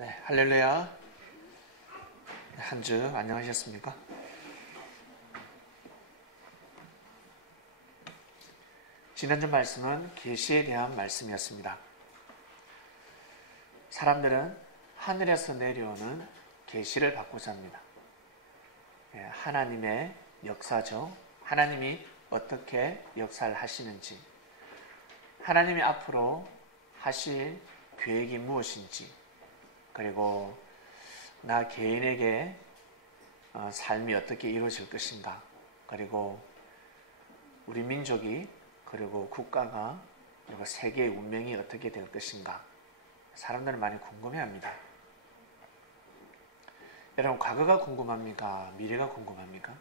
네, 할렐루야. 한 주 안녕하셨습니까? 지난주 말씀은 계시에 대한 말씀이었습니다. 사람들은 하늘에서 내려오는 계시를 받고자 합니다. 하나님의 역사죠. 하나님이 어떻게 역사를 하시는지, 하나님이 앞으로 하실 계획이 무엇인지, 그리고 나 개인에게 삶이 어떻게 이루어질 것인가, 그리고 우리 민족이, 그리고 국가가, 그리고 세계의 운명이 어떻게 될 것인가, 사람들은 많이 궁금해합니다. 여러분, 과거가 궁금합니까? 미래가 궁금합니까?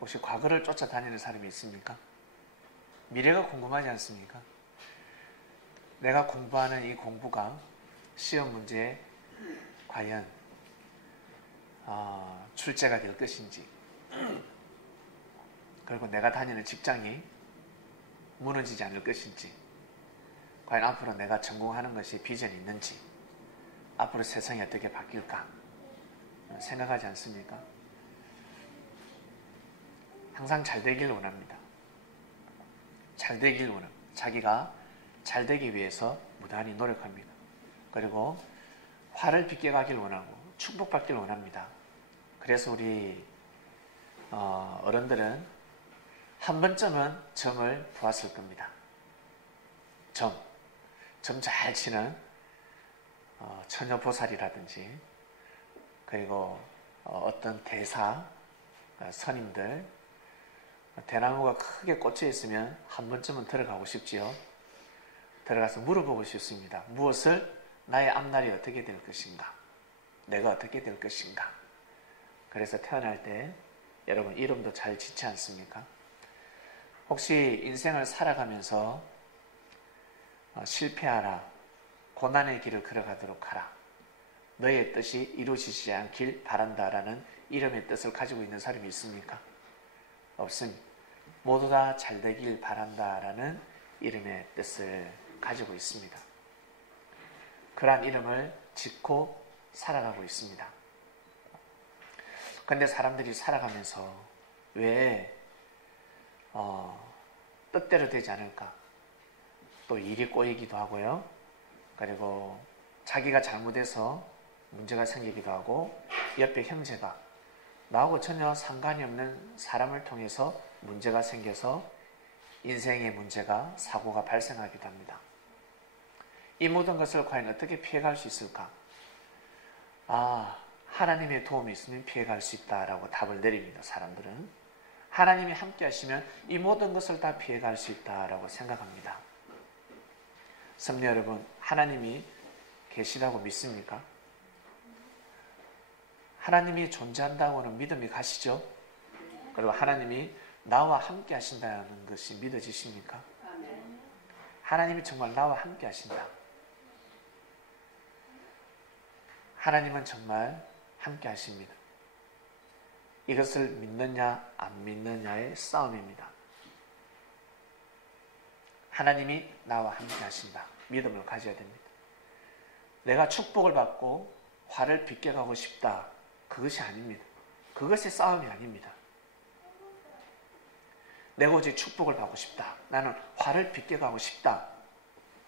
혹시 과거를 쫓아다니는 사람이 있습니까? 미래가 궁금하지 않습니까? 내가 공부하는 이 공부가 시험 문제에 과연 출제가 될 것인지, 그리고 내가 다니는 직장이 무너지지 않을 것인지, 과연 앞으로 내가 전공하는 것이 비전이 있는지, 앞으로 세상이 어떻게 바뀔까 생각하지 않습니까? 항상 잘 되길 원합니다. 잘 되길 원합니다. 자기가 잘 되기 위해서 무단히 노력합니다. 그리고 화를 빗겨가길 원하고 축복받길 원합니다. 그래서 우리 어른들은 한 번쯤은 점을 보았을 겁니다. 점 잘 치는 처녀보살이라든지, 그리고 어떤 대사, 선임들, 대나무가 크게 꽂혀 있으면 한 번쯤은 들어가고 싶지요. 들어가서 물어보고 싶습니다. 무엇을? 나의 앞날이 어떻게 될 것인가? 내가 어떻게 될 것인가? 그래서 태어날 때 여러분 이름도 잘 짓지 않습니까? 혹시 인생을 살아가면서 실패하라, 고난의 길을 걸어가도록 하라, 너의 뜻이 이루어지지 않길 바란다라는 이름의 뜻을 가지고 있는 사람이 있습니까? 없습니다. 모두 다 잘 되길 바란다라는 이름의 뜻을 가지고 있습니다. 그러한 이름을 짓고 살아가고 있습니다. 그런데 사람들이 살아가면서 왜 뜻대로 되지 않을까? 또 일이 꼬이기도 하고요. 그리고 자기가 잘못해서 문제가 생기기도 하고, 옆에 형제가 나하고 전혀 상관이 없는 사람을 통해서 문제가 생겨서 인생의 문제가, 사고가 발생하기도 합니다. 이 모든 것을 과연 어떻게 피해갈 수 있을까? 하나님의 도움이 있으면 피해갈 수 있다라고 답을 내립니다. 사람들은 하나님이 함께 하시면 이 모든 것을 다 피해갈 수 있다라고 생각합니다. 성도 여러분, 하나님이 계시다고 믿습니까? 하나님이 존재한다고는 믿음이 가시죠? 그리고 하나님이 나와 함께 하신다는 것이 믿어지십니까? 하나님이 정말 나와 함께 하신다. 하나님은 정말 함께 하십니다. 이것을 믿느냐 안 믿느냐의 싸움입니다. 하나님이 나와 함께 하신다. 믿음을 가져야 됩니다. 내가 축복을 받고 화를 빗겨가고 싶다. 그것이 아닙니다. 그것이 싸움이 아닙니다. 내가 오직 축복을 받고 싶다. 나는 화를 빗겨가고 싶다.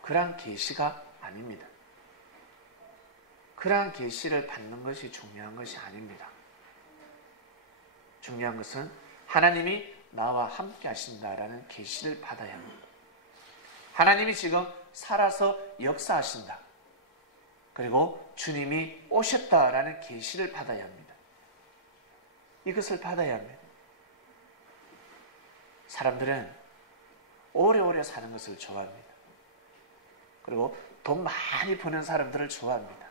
그러한 계시가 아닙니다. 그러한 계시를 받는 것이 중요한 것이 아닙니다. 중요한 것은 하나님이 나와 함께 하신다라는 계시를 받아야 합니다. 하나님이 지금 살아서 역사하신다. 그리고 주님이 오셨다라는 계시를 받아야 합니다. 이것을 받아야 합니다. 사람들은 오래오래 사는 것을 좋아합니다. 그리고 돈 많이 버는 사람들을 좋아합니다.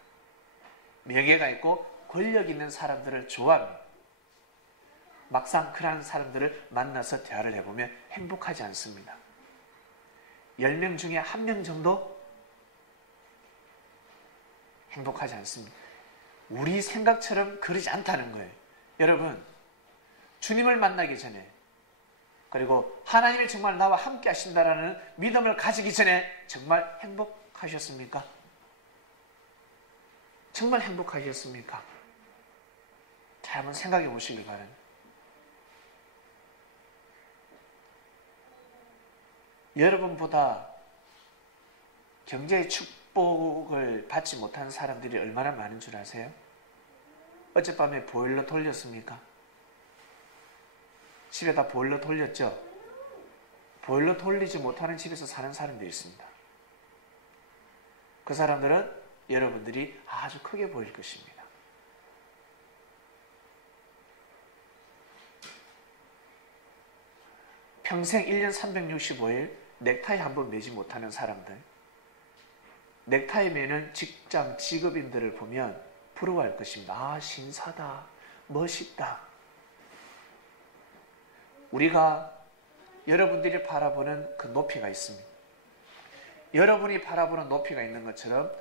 명예가 있고 권력 있는 사람들을 좋아합니다. 막상 그러한 사람들을 만나서 대화를 해보면 행복하지 않습니다. 10명 중에 1명 정도 행복하지 않습니다. 우리 생각처럼 그러지 않다는 거예요. 여러분, 주님을 만나기 전에, 그리고 하나님이 정말 나와 함께 하신다라는 믿음을 가지기 전에 정말 행복하셨습니까? 정말 행복하셨습니까? 잘 한번 생각해 보시길 바랍니다. 여러분보다 경제의 축복을 받지 못하는 사람들이 얼마나 많은 줄 아세요? 어젯밤에 보일러 돌렸습니까? 집에다 보일러 돌렸죠? 보일러 돌리지 못하는 집에서 사는 사람들이 있습니다. 그 사람들은 여러분들이 아주 크게 보일 것입니다. 평생 1년 365일 넥타이 한 번 매지 못하는 사람들, 넥타이 매는 직장, 직업인들을 보면 부러워할 것입니다. 아, 신사다, 멋있다. 우리가 여러분들이 바라보는 그 높이가 있습니다. 여러분이 바라보는 높이가 있는 것처럼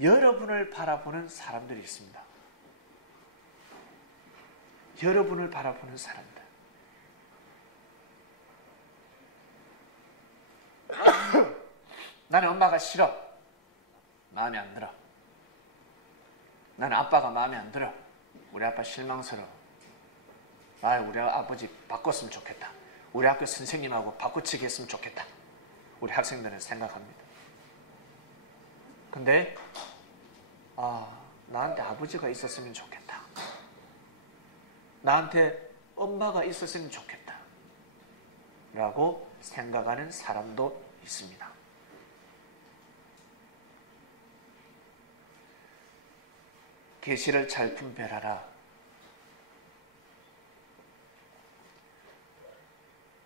여러분을 바라보는 사람들이 있습니다. 여러분을 바라보는 사람들. 나는 엄마가 싫어. 마음에 안 들어. 나는 아빠가 마음에 안 들어. 우리 아빠 실망스러워. 우리 아버지 바꿨으면 좋겠다. 우리 학교 선생님하고 바꾸치기 했으면 좋겠다. 우리 학생들은 생각합니다. 근데 나한테 아버지가 있었으면 좋겠다. 나한테 엄마가 있었으면 좋겠다. 라고 생각하는 사람도 있습니다. 계시를 잘 분별하라.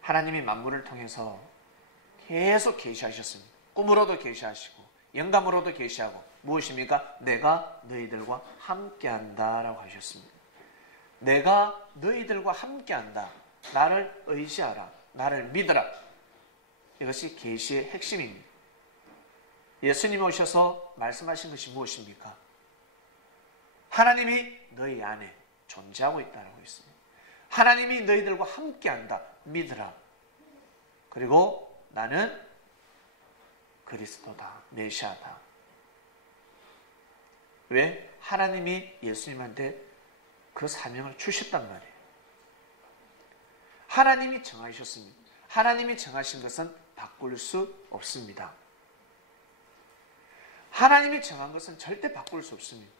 하나님이 만물을 통해서 계속 계시하셨습니다. 꿈으로도 계시하시고 영감으로도 계시하고 무엇입니까? 내가 너희들과 함께한다 라고 하셨습니다. 내가 너희들과 함께한다. 나를 의지하라. 나를 믿어라. 이것이 계시의 핵심입니다. 예수님이 오셔서 말씀하신 것이 무엇입니까? 하나님이 너희 안에 존재하고 있다고 했습니다. 하나님이 너희들과 함께한다. 믿으라. 그리고 나는 그리스도다. 메시아다. 왜? 하나님이 예수님한테 그 사명을 주셨단 말이에요. 하나님이 정하셨습니다. 하나님이 정하신 것은 바꿀 수 없습니다. 하나님이 정한 것은 절대 바꿀 수 없습니다.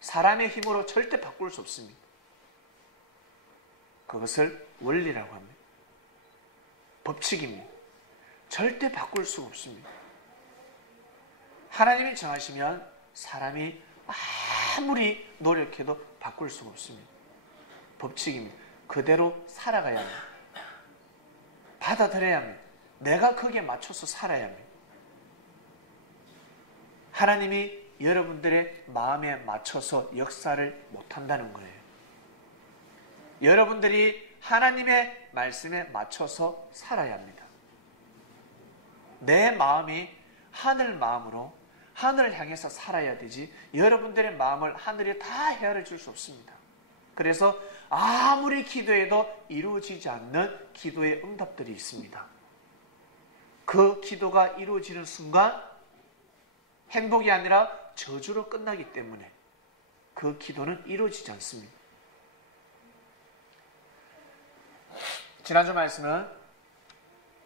사람의 힘으로 절대 바꿀 수 없습니다. 그것을 원리라고 합니다. 법칙입니다. 절대 바꿀 수 없습니다. 하나님이 정하시면 사람이 아무리 노력해도 바꿀 수가 없습니다. 법칙입니다. 그대로 살아가야 합니다. 받아들여야 합니다. 내가 거기에 맞춰서 살아야 합니다. 하나님이 여러분들의 마음에 맞춰서 역사를 못한다는 거예요. 여러분들이 하나님의 말씀에 맞춰서 살아야 합니다. 내 마음이 하늘 마음으로 하늘을 향해서 살아야 되지 여러분들의 마음을 하늘이 다 헤아려 줄 수 없습니다. 그래서 아무리 기도해도 이루어지지 않는 기도의 응답들이 있습니다. 그 기도가 이루어지는 순간 행복이 아니라 저주로 끝나기 때문에 그 기도는 이루어지지 않습니다. 지난주 말씀은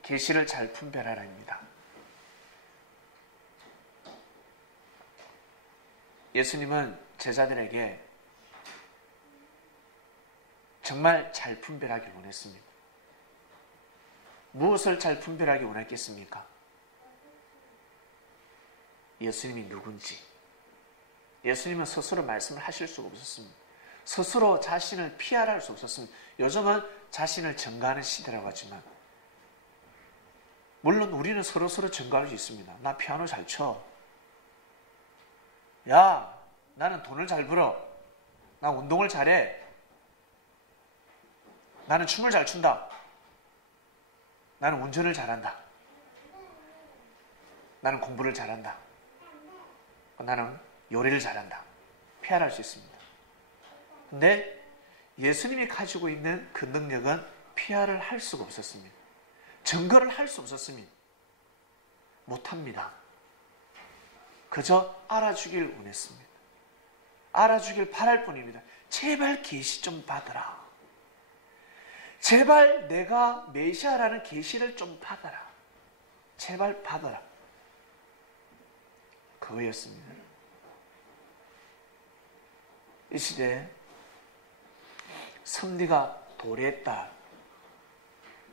계시를 잘 분별하라입니다. 예수님은 제자들에게 정말 잘 분별하기 원했습니다. 무엇을 잘 분별하기 원했겠습니까? 예수님이 누군지. 예수님은 스스로 말씀을 하실 수가 없었습니다. 스스로 자신을 피하라 할 수 없었습니다. 요즘은 자신을 증가하는 시대라고 하지만 물론 우리는 서로 증가할 수 있습니다. 나 피아노 잘 쳐. 야, 나는 돈을 잘 벌어. 나 운동을 잘해. 나는 춤을 잘 춘다. 나는 운전을 잘한다. 나는 공부를 잘한다. 나는 요리를 잘한다. 피할할 수 있습니다. 근데 예수님이 가지고 있는 그 능력은 피할을 할 수가 없었습니다. 증거를 할 수 없었습니다. 못합니다. 그저 알아주길 원했습니다. 알아주길 바랄 뿐입니다. 제발 계시 좀 받으라. 제발 내가 메시아라는 계시를 좀 받아라. 제발 받아라. 그거였습니다. 이 시대에 섭리가 도래했다.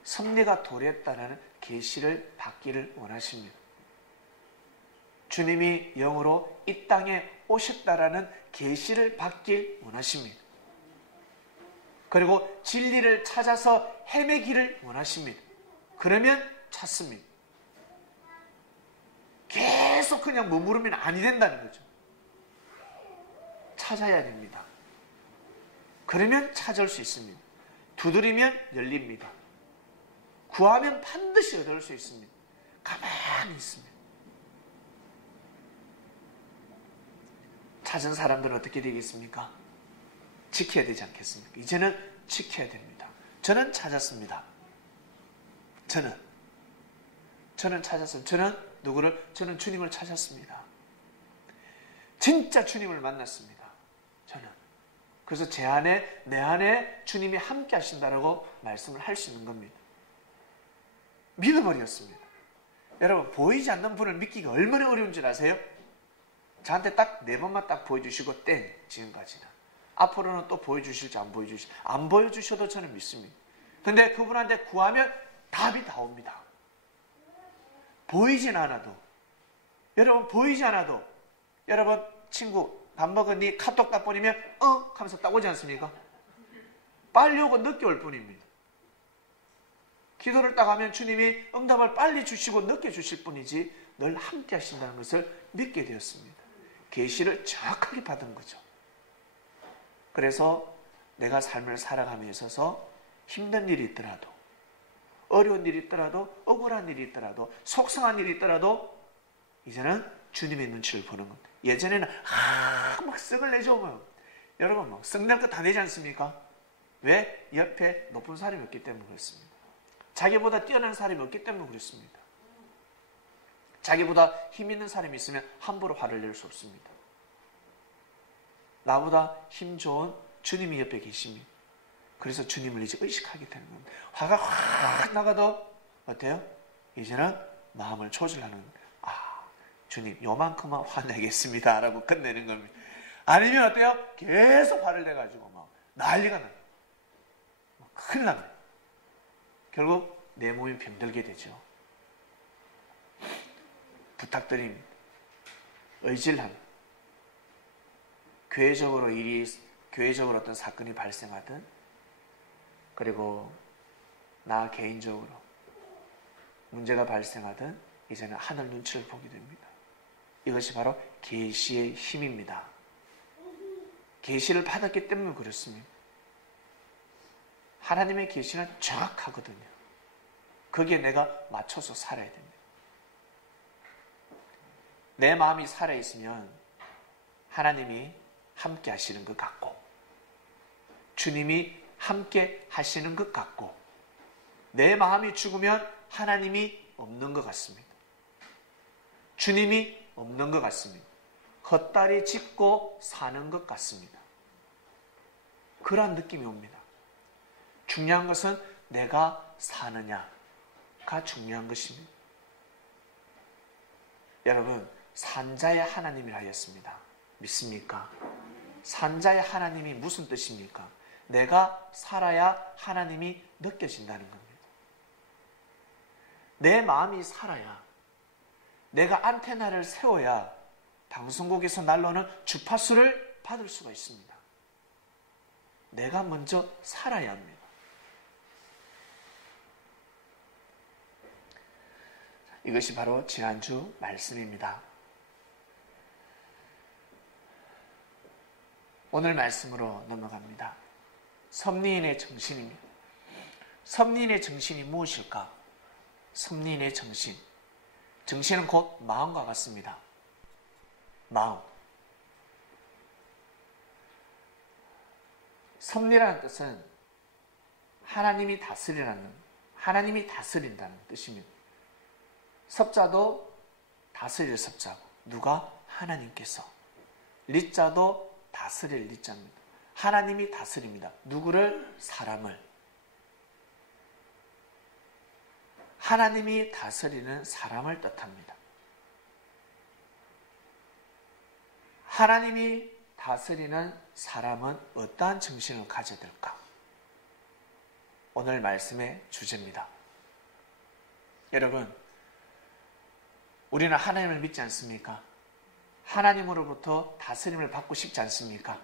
섭리가 도래했다라는 계시를 받기를 원하십니다. 주님이 영으로 이 땅에 오셨다라는 계시를 받길 원하십니다. 그리고 진리를 찾아서 헤매기를 원하십니다. 그러면 찾습니다. 계속 그냥 머무르면 아니 된다는 거죠. 찾아야 됩니다. 그러면 찾을 수 있습니다. 두드리면 열립니다. 구하면 반드시 얻을 수 있습니다. 가만히 있습니다. 찾은 사람들은 어떻게 되겠습니까? 지켜야 되지 않겠습니까? 이제는 지켜야 됩니다. 저는 찾았습니다. 저는 찾았습니다. 저는 주님을 찾았습니다. 진짜 주님을 만났습니다. 저는. 그래서 내 안에 주님이 함께 하신다라고 말씀을 할 수 있는 겁니다. 믿어버렸습니다. 여러분, 보이지 않는 분을 믿기가 얼마나 어려운 줄 아세요? 저한테 딱 4번만 딱 보여주시고 땡, 지금까지는. 앞으로는 또 보여주실지 안 보여주셔도 저는 믿습니다. 근데 그분한테 구하면 답이 다 옵니다. 보이진 않아도, 여러분 보이지 않아도, 여러분 친구 밥 먹었니? 카톡 딱 보내면 하면서 딱 오지 않습니까? 빨리 오고 늦게 올 뿐입니다. 기도를 딱 하면 주님이 응답을 빨리 주시고 늦게 주실 뿐이지 늘 함께 하신다는 것을 믿게 되었습니다. 계시를 정확하게 받은 거죠. 그래서 내가 삶을 살아감에 있어서 힘든 일이 있더라도, 어려운 일이 있더라도, 억울한 일이 있더라도, 속상한 일이 있더라도 이제는 주님의 눈치를 보는 겁니다. 예전에는 막 썩을 내죠. 여러분 뭐 썩낼 거 다 내지 않습니까? 왜? 옆에 높은 사람이 없기 때문에 그렇습니다. 자기보다 뛰어난 사람이 없기 때문에 그렇습니다. 자기보다 힘 있는 사람이 있으면 함부로 화를 낼 수 없습니다. 나보다 힘 좋은 주님이 옆에 계십니다. 그래서 주님을 이제 의식하게 되는 겁니다. 화가 확 나가도 어때요? 이제는 마음을 조절하는, 주님 요만큼만 화내겠습니다 라고 끝내는 겁니다. 아니면 어때요? 계속 화를 내가지고 막 난리가 나요. 큰일 납니다. 결국 내 몸이 병들게 되죠. 부탁드립니다. 의질합니다. 교회적으로 어떤 사건이 발생하든, 그리고 나 개인적으로 문제가 발생하든 이제는 하늘 눈치를 보게 됩니다. 이것이 바로 계시의 힘입니다. 계시를 받았기 때문에 그렇습니다. 하나님의 계시는 정확하거든요. 거기에 내가 맞춰서 살아야 됩니다. 내 마음이 살아있으면 하나님이 함께 하시는 것 같고, 주님이 함께 하시는 것 같고, 내 마음이 죽으면 하나님이 없는 것 같습니다. 주님이 없는 것 같습니다. 헛다리 짚고 사는 것 같습니다. 그러한 느낌이 옵니다. 중요한 것은 내가 사느냐가 중요한 것입니다. 여러분, 산자의 하나님이라 하였습니다. 믿습니까? 산자의 하나님이 무슨 뜻입니까? 내가 살아야 하나님이 느껴진다는 겁니다. 내 마음이 살아야, 내가 안테나를 세워야 방송국에서 날라오는 주파수를 받을 수가 있습니다. 내가 먼저 살아야 합니다. 이것이 바로 지난주 말씀입니다. 오늘 말씀으로 넘어갑니다. 섭리인의 정신입니다. 섭리인의 정신이 무엇일까? 섭리인의 정신. 정신은 곧 마음과 같습니다. 마음. 섭리라는 뜻은 하나님이 다스린다는 뜻입니다. 섭자도 다스릴 섭자고, 누가? 하나님께서. 리자도 다스릴 리자입니다. 하나님이 다스립니다. 누구를? 사람을. 하나님이 다스리는 사람을 뜻합니다. 하나님이 다스리는 사람은 어떠한 정신을 가져야 될까? 오늘 말씀의 주제입니다. 여러분, 우리는 하나님을 믿지 않습니까? 하나님으로부터 다스림을 받고 싶지 않습니까?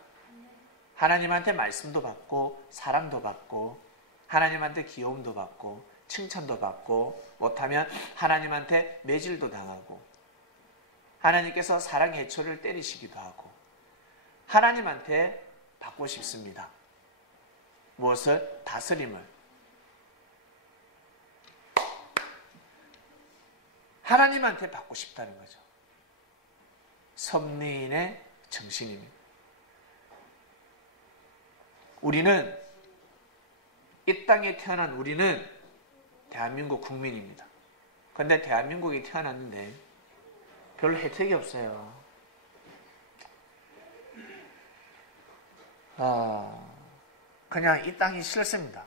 하나님한테 말씀도 받고 사랑도 받고 하나님한테 귀여움도 받고 칭찬도 받고 못하면 하나님한테 매질도 당하고 하나님께서 사랑의 해초를 때리시기도 하고 하나님한테 받고 싶습니다. 무엇을? 다스림을. 하나님한테 받고 싶다는 거죠. 섭리인의 정신입니다. 우리는, 이 땅에 태어난 우리는 대한민국 국민입니다. 그런데 대한민국에 태어났는데 별 혜택이 없어요. 그냥 이 땅이 싫습니다.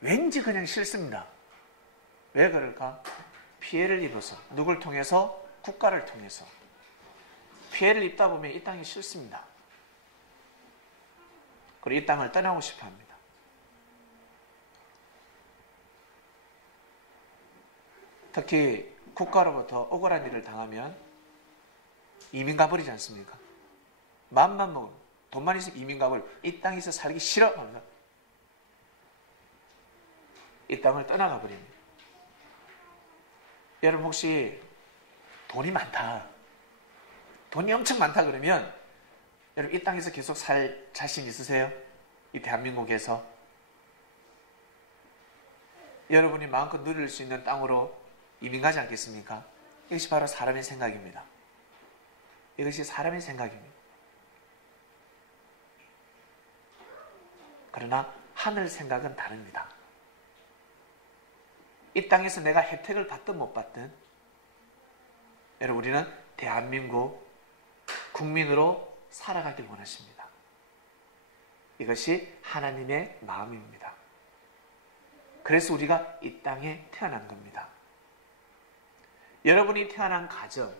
왠지 그냥 싫습니다. 왜 그럴까? 피해를 입어서. 누굴 통해서? 국가를 통해서. 피해를 입다 보면 이 땅이 싫습니다. 그리고 이 땅을 떠나고 싶어 합니다. 특히 국가로부터 억울한 일을 당하면 이민 가버리지 않습니까? 맘만 먹으면, 돈만 있으면 이민 가버리고 이 땅에서 살기 싫어 합니다. 이 땅을 떠나가 버립니다. 여러분 혹시 돈이 많다, 돈이 엄청 많다 그러면 여러분 이 땅에서 계속 살 자신 있으세요? 이 대한민국에서? 여러분이 마음껏 누릴 수 있는 땅으로 이민 가지 않겠습니까? 이것이 바로 사람의 생각입니다. 이것이 사람의 생각입니다. 그러나 하늘 생각은 다릅니다. 이 땅에서 내가 혜택을 받든 못 받든 여러분 우리는 대한민국 국민으로 살아가길 원하십니다. 이것이 하나님의 마음입니다. 그래서 우리가 이 땅에 태어난 겁니다. 여러분이 태어난 가정,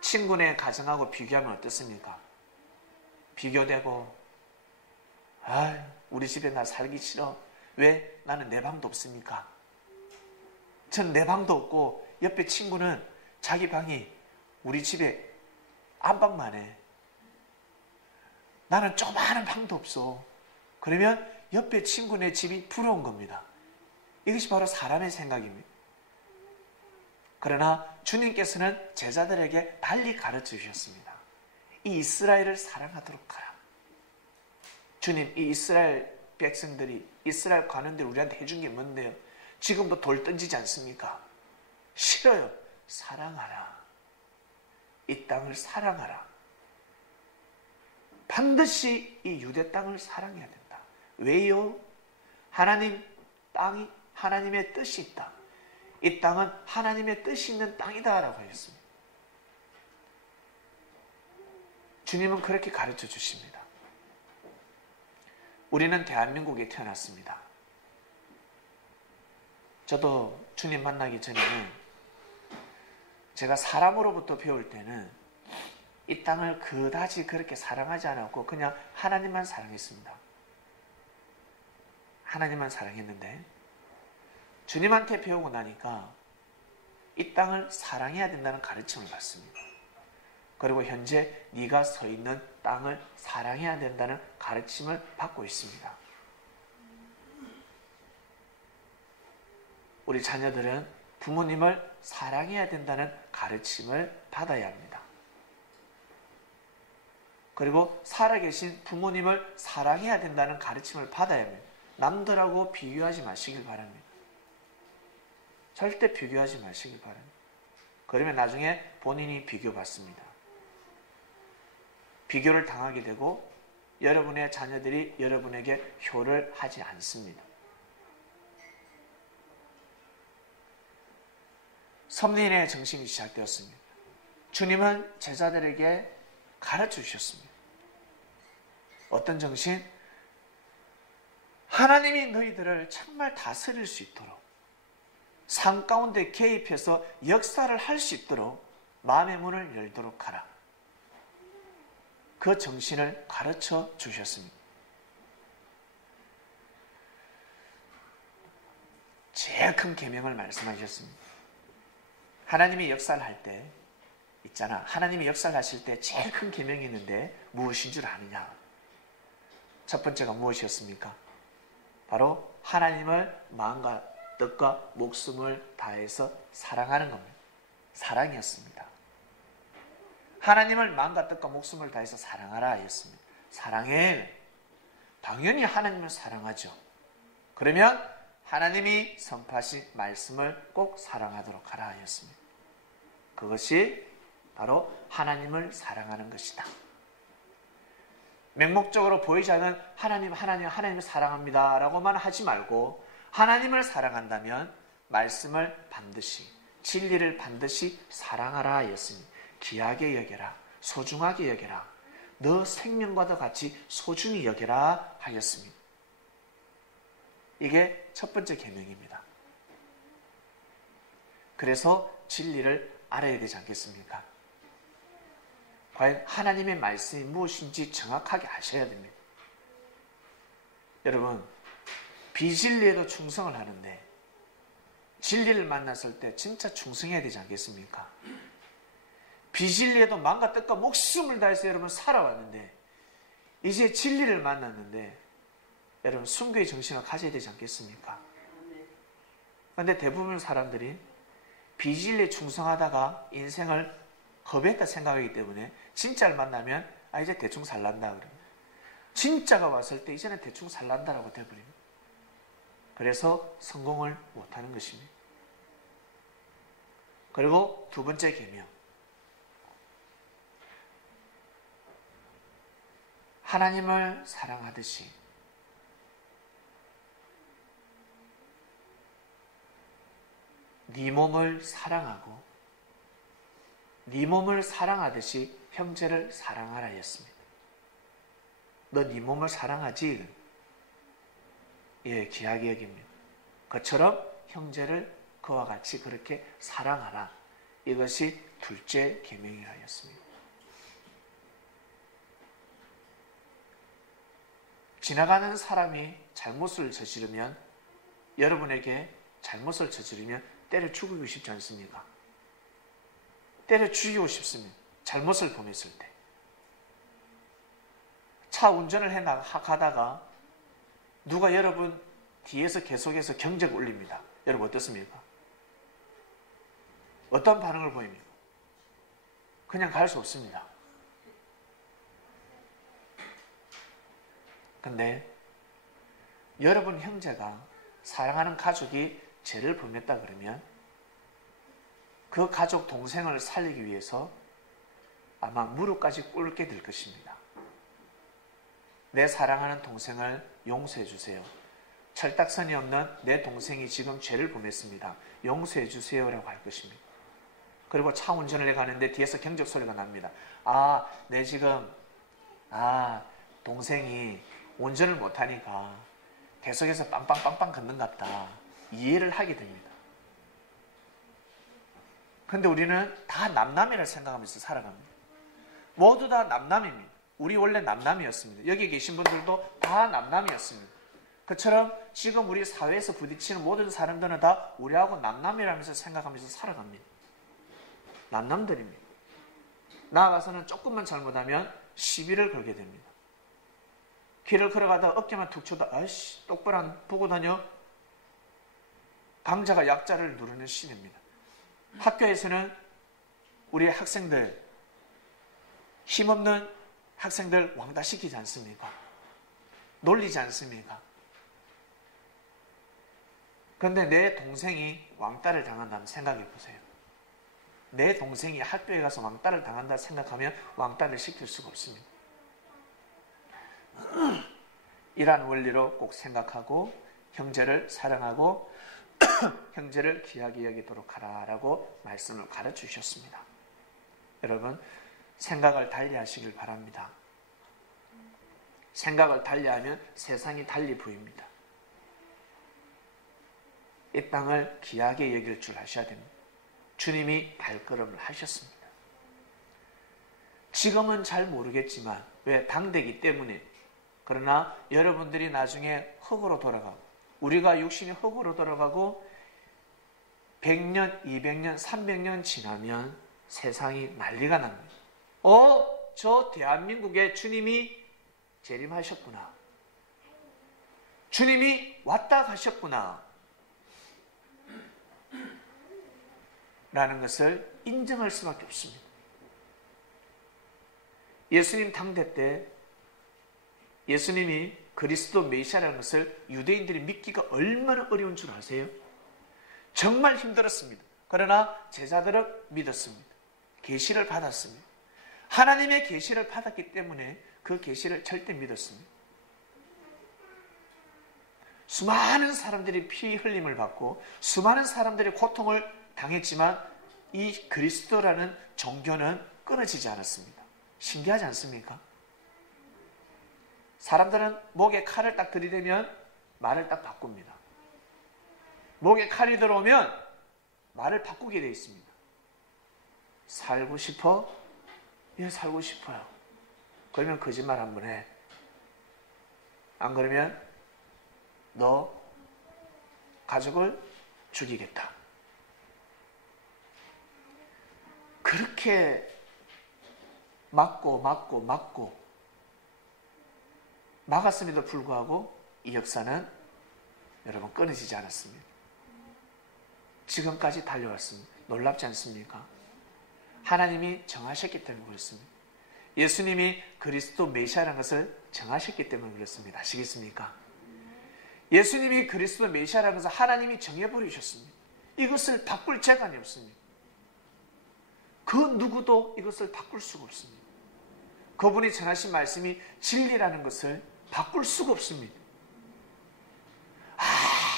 친구네 가정하고 비교하면 어떻습니까? 비교되고, 우리 집에 나 살기 싫어. 왜? 나는 내 방도 없습니까? 전 내 방도 없고 옆에 친구는 자기 방이 우리 집에 안방만 해. 나는 조그마한 방도 없어. 그러면 옆에 친구네 집이 부러운 겁니다. 이것이 바로 사람의 생각입니다. 그러나 주님께서는 제자들에게 달리 가르쳐 주셨습니다. 이 이스라엘을 사랑하도록 하라. 주님, 이 이스라엘 백성들이, 이스라엘 관원들이 우리한테 해준 게 뭔데요? 지금도 돌 던지지 않습니까? 싫어요. 사랑하라. 이 땅을 사랑하라. 반드시 이 유대 땅을 사랑해야 된다. 왜요? 하나님 땅이 하나님의 뜻이 있다. 이 땅은 하나님의 뜻이 있는 땅이다 라고 하셨습니다. 주님은 그렇게 가르쳐 주십니다. 우리는 대한민국에 태어났습니다. 저도 주님 만나기 전에는 제가 사람으로부터 배울 때는 이 땅을 그다지 그렇게 사랑하지 않았고 그냥 하나님만 사랑했습니다. 하나님만 사랑했는데 주님한테 배우고 나니까 이 땅을 사랑해야 된다는 가르침을 받습니다. 그리고 현재 네가 서 있는 땅을 사랑해야 된다는 가르침을 받고 있습니다. 우리 자녀들은 부모님을 사랑해야 된다는 가르침을 받아야 합니다. 그리고 살아계신 부모님을 사랑해야 된다는 가르침을 받아야 합니다. 남들하고 비교하지 마시길 바랍니다. 절대 비교하지 마시길 바랍니다. 그러면 나중에 본인이 비교받습니다. 비교를 당하게 되고 여러분의 자녀들이 여러분에게 효를 하지 않습니다. 섭리인의 정신이 시작되었습니다. 주님은 제자들에게 가르쳐 주셨습니다. 어떤 정신? 하나님이 너희들을 정말 다스릴 수 있도록, 삶 가운데 개입해서 역사를 할 수 있도록 마음의 문을 열도록 하라. 그 정신을 가르쳐 주셨습니다. 제일 큰 계명을 말씀하셨습니다. 하나님이 역사를 할 때 있잖아. 하나님이 역사를 하실 때 제일 큰 계명이 있는데 무엇인 줄 아느냐? 첫 번째가 무엇이었습니까? 바로 하나님을 마음과 뜻과 목숨을 다해서 사랑하는 겁니다. 사랑이었습니다. 하나님을 마음과 뜻과 목숨을 다해서 사랑하라 하였습니다. 사랑해. 당연히 하나님을 사랑하죠. 그러면 하나님이 선포하신 말씀을 꼭 사랑하도록 하라 하였습니다. 그것이 바로 하나님을 사랑하는 것이다. 맹목적으로 보이지 않는 하나님을 사랑합니다 라고만 하지 말고, 하나님을 사랑한다면 말씀을 반드시, 진리를 반드시 사랑하라 하였습니다. 귀하게 여겨라, 소중하게 여겨라, 너 생명과도 같이 소중히 여겨라 하였습니다. 이게 첫 번째 계명입니다. 그래서 진리를 알아야 되지 않겠습니까? 과연 하나님의 말씀이 무엇인지 정확하게 아셔야 됩니다. 여러분, 비진리에도 충성을 하는데 진리를 만났을 때 진짜 충성해야 되지 않겠습니까? 비진리에도 마음과 뜻과 목숨을 다해서 여러분 살아왔는데 이제 진리를 만났는데 여러분 순교의 정신을 가져야 되지 않겠습니까? 그런데 대부분 사람들이 비진리에 충성하다가 인생을 거부했다 생각하기 때문에 진짜를 만나면 이제 대충 살란다 그래요. 진짜가 왔을 때 이제는 대충 살란다라고 돼버립니다. 그래서 성공을 못하는 것입니다. 그리고 두 번째 계명, 하나님을 사랑하듯이 네 몸을 사랑하고 네 몸을 사랑하듯이 형제를 사랑하라 했습니다. 너 네 몸을 사랑하지? 예, 귀하게 여깁니다. 그처럼 형제를 그와 같이 그렇게 사랑하라. 이것이 둘째 계명이라였습니다. 지나가는 사람이 잘못을 저지르면, 여러분에게 잘못을 저지르면 때려 죽이고 싶지 않습니까? 때려 죽이고 싶습니다. 잘못을 범했을 때. 차 운전을 가다가 누가 여러분 뒤에서 계속해서 경적 울립니다. 여러분 어떻습니까? 어떤 반응을 보입니까? 그냥 갈 수 없습니다. 근데 여러분 형제가, 사랑하는 가족이 죄를 범했다 그러면 그 가족 동생을 살리기 위해서 아마 무릎까지 꿇게 될 것입니다. 내 사랑하는 동생을 용서해 주세요. 철딱선이 없는 내 동생이 지금 죄를 범했습니다. 용서해 주세요라고 할 것입니다. 그리고 차 운전을 해가는데 뒤에서 경적 소리가 납니다. 내 지금 동생이 운전을 못하니까 계속해서 빵빵빵빵 걷는갑다. 이해를 하게 됩니다. 근데 우리는 다 남남이라 생각하면서 살아갑니다. 모두 다 남남입니다. 우리 원래 남남이었습니다. 여기 계신 분들도 다 남남이었습니다. 그처럼 지금 우리 사회에서 부딪히는 모든 사람들은 다 우리하고 남남이라면서 생각하면서 살아갑니다. 남남들입니다. 나아가서는 조금만 잘못하면 시비를 걸게 됩니다. 길을 걸어가다가 어깨만 툭 쳐도 아이씨 똑바로 안 보고 다녀? 강자가 약자를 누르는 시대입니다. 학교에서는 우리 학생들, 힘없는 학생들 왕따시키지 않습니까? 놀리지 않습니까? 그런데 내 동생이 왕따를 당한다면 생각해 보세요. 내 동생이 학교에 가서 왕따를 당한다 생각하면 왕따를 시킬 수가 없습니다. 이러한 원리로 꼭 생각하고 형제를 사랑하고 형제를 귀하게 여기도록 하라라고 말씀을 가르쳐 주셨습니다. 여러분, 생각을 달리 하시길 바랍니다. 생각을 달리하면 세상이 달리 보입니다. 이 땅을 귀하게 여길 줄 아셔야 됩니다. 주님이 발걸음을 하셨습니다. 지금은 잘 모르겠지만, 왜? 당대기 때문에. 그러나 여러분들이 나중에 흙으로 돌아가고, 우리가 육신이 흙으로 돌아가고 100년, 200년, 300년 지나면 세상이 난리가 납니다. 저 대한민국에 주님이 재림하셨구나. 주님이 왔다 가셨구나. 라는 것을 인정할 수밖에 없습니다. 예수님 당대 때 예수님이 그리스도 메시아라는 것을 유대인들이 믿기가 얼마나 어려운 줄 아세요? 정말 힘들었습니다. 그러나 제자들은 믿었습니다. 계시를 받았습니다. 하나님의 계시를 받았기 때문에 그 계시를 절대 믿었습니다. 수많은 사람들이 피 흘림을 받고 수많은 사람들이 고통을 당했지만 이 그리스도라는 종교는 끊어지지 않았습니다. 신기하지 않습니까? 사람들은 목에 칼을 딱 들이대면 말을 딱 바꿉니다. 목에 칼이 들어오면 말을 바꾸게 되어 있습니다. 살고 싶어? 예, 살고 싶어요. 그러면 거짓말 한번 해. 안 그러면 너 가족을 죽이겠다. 그렇게 막고 막았음에도 불구하고 이 역사는 여러분 끊어지지 않았습니다. 지금까지 달려왔습니다. 놀랍지 않습니까? 하나님이 정하셨기 때문에 그렇습니다. 예수님이 그리스도 메시아라는 것을 정하셨기 때문에 그렇습니다. 아시겠습니까? 예수님이 그리스도 메시아라는 것을 하나님이 정해버리셨습니다. 이것을 바꿀 재간이 없습니다. 그 누구도 이것을 바꿀 수가 없습니다. 그분이 전하신 말씀이 진리라는 것을 바꿀 수가 없습니다.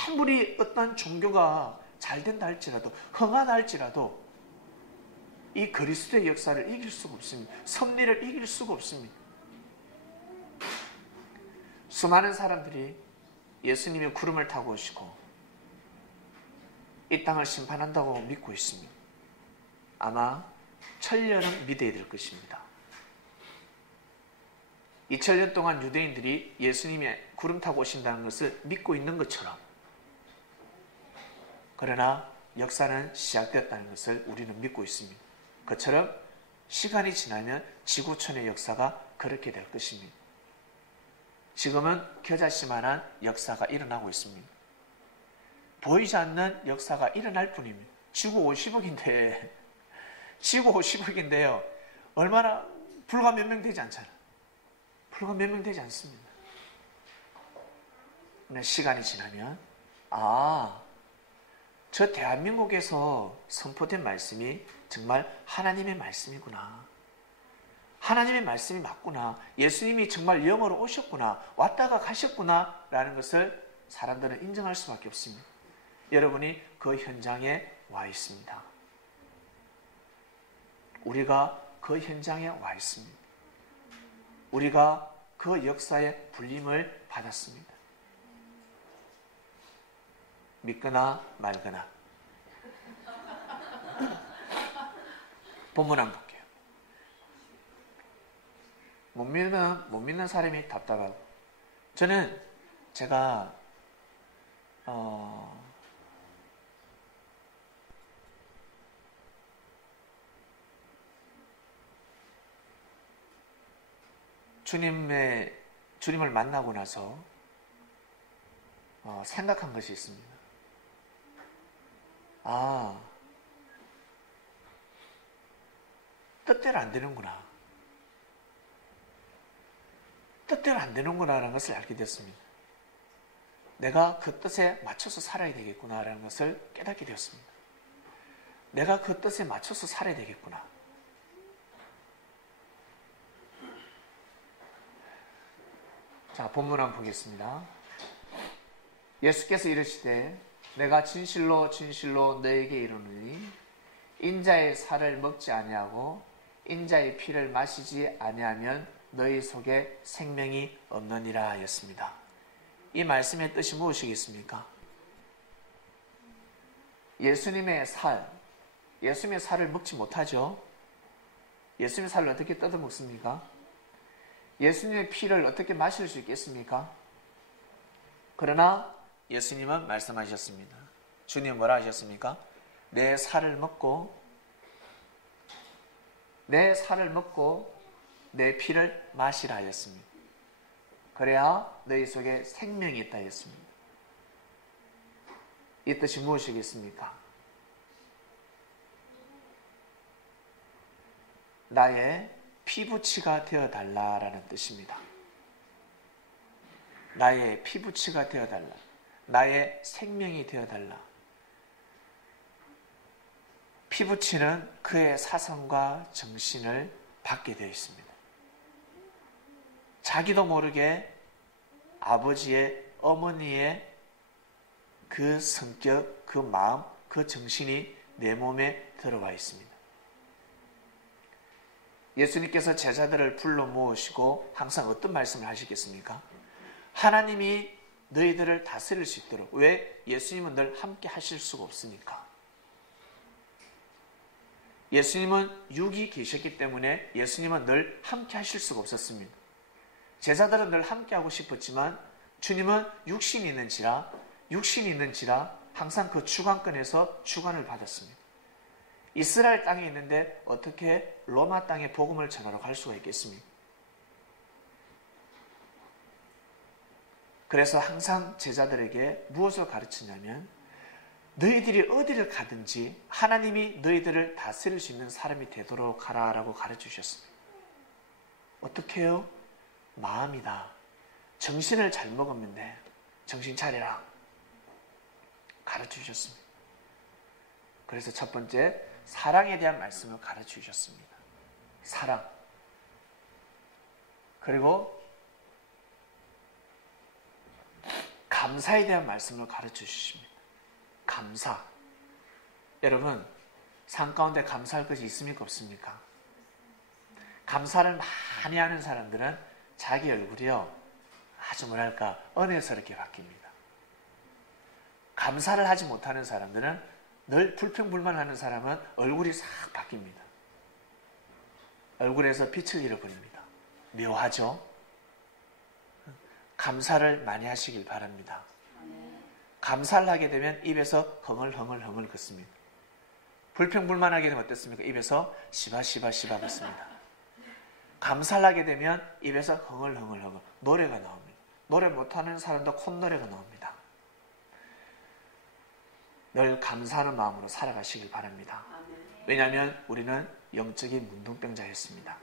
아무리 어떤 종교가 잘 된다 할지라도, 흥하다 할지라도 이 그리스도의 역사를 이길 수가 없습니다. 섭리를 이길 수가 없습니다. 수많은 사람들이 예수님이 구름을 타고 오시고 이 땅을 심판한다고 믿고 있습니다. 아마 천년은 믿어야 될 것입니다. 2000년 동안 유대인들이 예수님이 구름 타고 오신다는 것을 믿고 있는 것처럼, 그러나 역사는 시작되었다는 것을 우리는 믿고 있습니다. 그처럼 시간이 지나면 지구촌의 역사가 그렇게 될 것입니다. 지금은 겨자씨만한 역사가 일어나고 있습니다. 보이지 않는 역사가 일어날 뿐입니다. 지구 50억인데 지구 50억인데요. 얼마나 불과 몇 명 되지 않잖아. 불과 몇 명 되지 않습니다. 근데 시간이 지나면 저 대한민국에서 선포된 말씀이 정말 하나님의 말씀이구나. 하나님의 말씀이 맞구나. 예수님이 정말 영으로 오셨구나. 왔다가 가셨구나. 라는 것을 사람들은 인정할 수밖에 없습니다. 여러분이 그 현장에 와 있습니다. 우리가 그 현장에 와 있습니다. 우리가 그 역사의 불림을 받았습니다. 믿거나 말거나. 본문 한번 볼게요. 못 믿는 사람이 답답하고. 저는 제가 주님을 만나고 나서 생각한 것이 있습니다. 뜻대로 안 되는구나. 뜻대로 안 되는구나라는 것을 알게 됐습니다. 내가 그 뜻에 맞춰서 살아야 되겠구나라는 것을 깨닫게 되었습니다. 내가 그 뜻에 맞춰서 살아야 되겠구나. 자, 본문 한번 보겠습니다. 예수께서 이르시되 내가 진실로 진실로 너에게 이르노니 인자의 살을 먹지 아니하고 인자의 피를 마시지 아니하면 너희 속에 생명이 없느니라 하였습니다. 이 말씀의 뜻이 무엇이겠습니까? 예수님의 살을 먹지 못하죠. 예수님의 살을 어떻게 뜯어 먹습니까? 예수님의 피를 어떻게 마실 수 있겠습니까? 그러나 예수님은 말씀하셨습니다. 주님 뭐라 하셨습니까? 내 살을 먹고 내 피를 마시라 하였습니다. 그래야 너희 속에 생명이 있다 했습니다. 이 뜻이 무엇이겠습니까? 나의 피부치가 되어달라라는 뜻입니다. 나의 피부치가 되어달라. 나의 생명이 되어달라. 피부치는 그의 사상과 정신을 받게 되어 있습니다. 자기도 모르게 아버지의, 어머니의 그 성격, 그 마음, 그 정신이 내 몸에 들어와 있습니다. 예수님께서 제자들을 불러 모으시고 항상 어떤 말씀을 하시겠습니까? 하나님이 너희들을 다스릴 수 있도록. 왜? 예수님은 늘 함께 하실 수가 없으니까. 예수님은 육이 계셨기 때문에 예수님은 늘 함께 하실 수가 없었습니다. 제자들은 늘 함께 하고 싶었지만 주님은 육신이 있는지라 항상 그 주관권에서 주관을 받았습니다. 이스라엘 땅에 있는데 어떻게 로마 땅에 복음을 전하러 갈 수가 있겠습니까? 그래서 항상 제자들에게 무엇을 가르치냐면 너희들이 어디를 가든지 하나님이 너희들을 다스릴 수 있는 사람이 되도록 하라라고 가르치셨습니다. 어떻게 해요? 마음이다. 정신을 잘 먹으면 돼. 정신 차리라. 가르치셨습니다. 그래서 첫 번째, 사랑에 대한 말씀을 가르치셨습니다. 사랑. 그리고 감사에 대한 말씀을 가르쳐주십니다. 감사. 여러분, 삶 가운데 감사할 것이 있습니까? 없습니까? 감사를 많이 하는 사람들은 자기 얼굴이요, 아주 뭐랄까, 은혜스럽게 바뀝니다. 감사를 하지 못하는 사람들은 늘 불평불만하는 사람은 얼굴이 싹 바뀝니다. 얼굴에서 빛을 잃어버립니다. 묘하죠? 감사를 많이 하시길 바랍니다. 감사를 하게 되면 입에서 흥얼흥얼 긋습니다. 불평불만하게 되면 어떻습니까? 입에서 시바시바 긋습니다. 감사를 하게 되면 입에서 흥얼흥얼 노래가 나옵니다. 노래 못하는 사람도 콧노래가 나옵니다. 늘 감사하는 마음으로 살아가시길 바랍니다. 왜냐하면 우리는 영적인 문둥병자였습니다.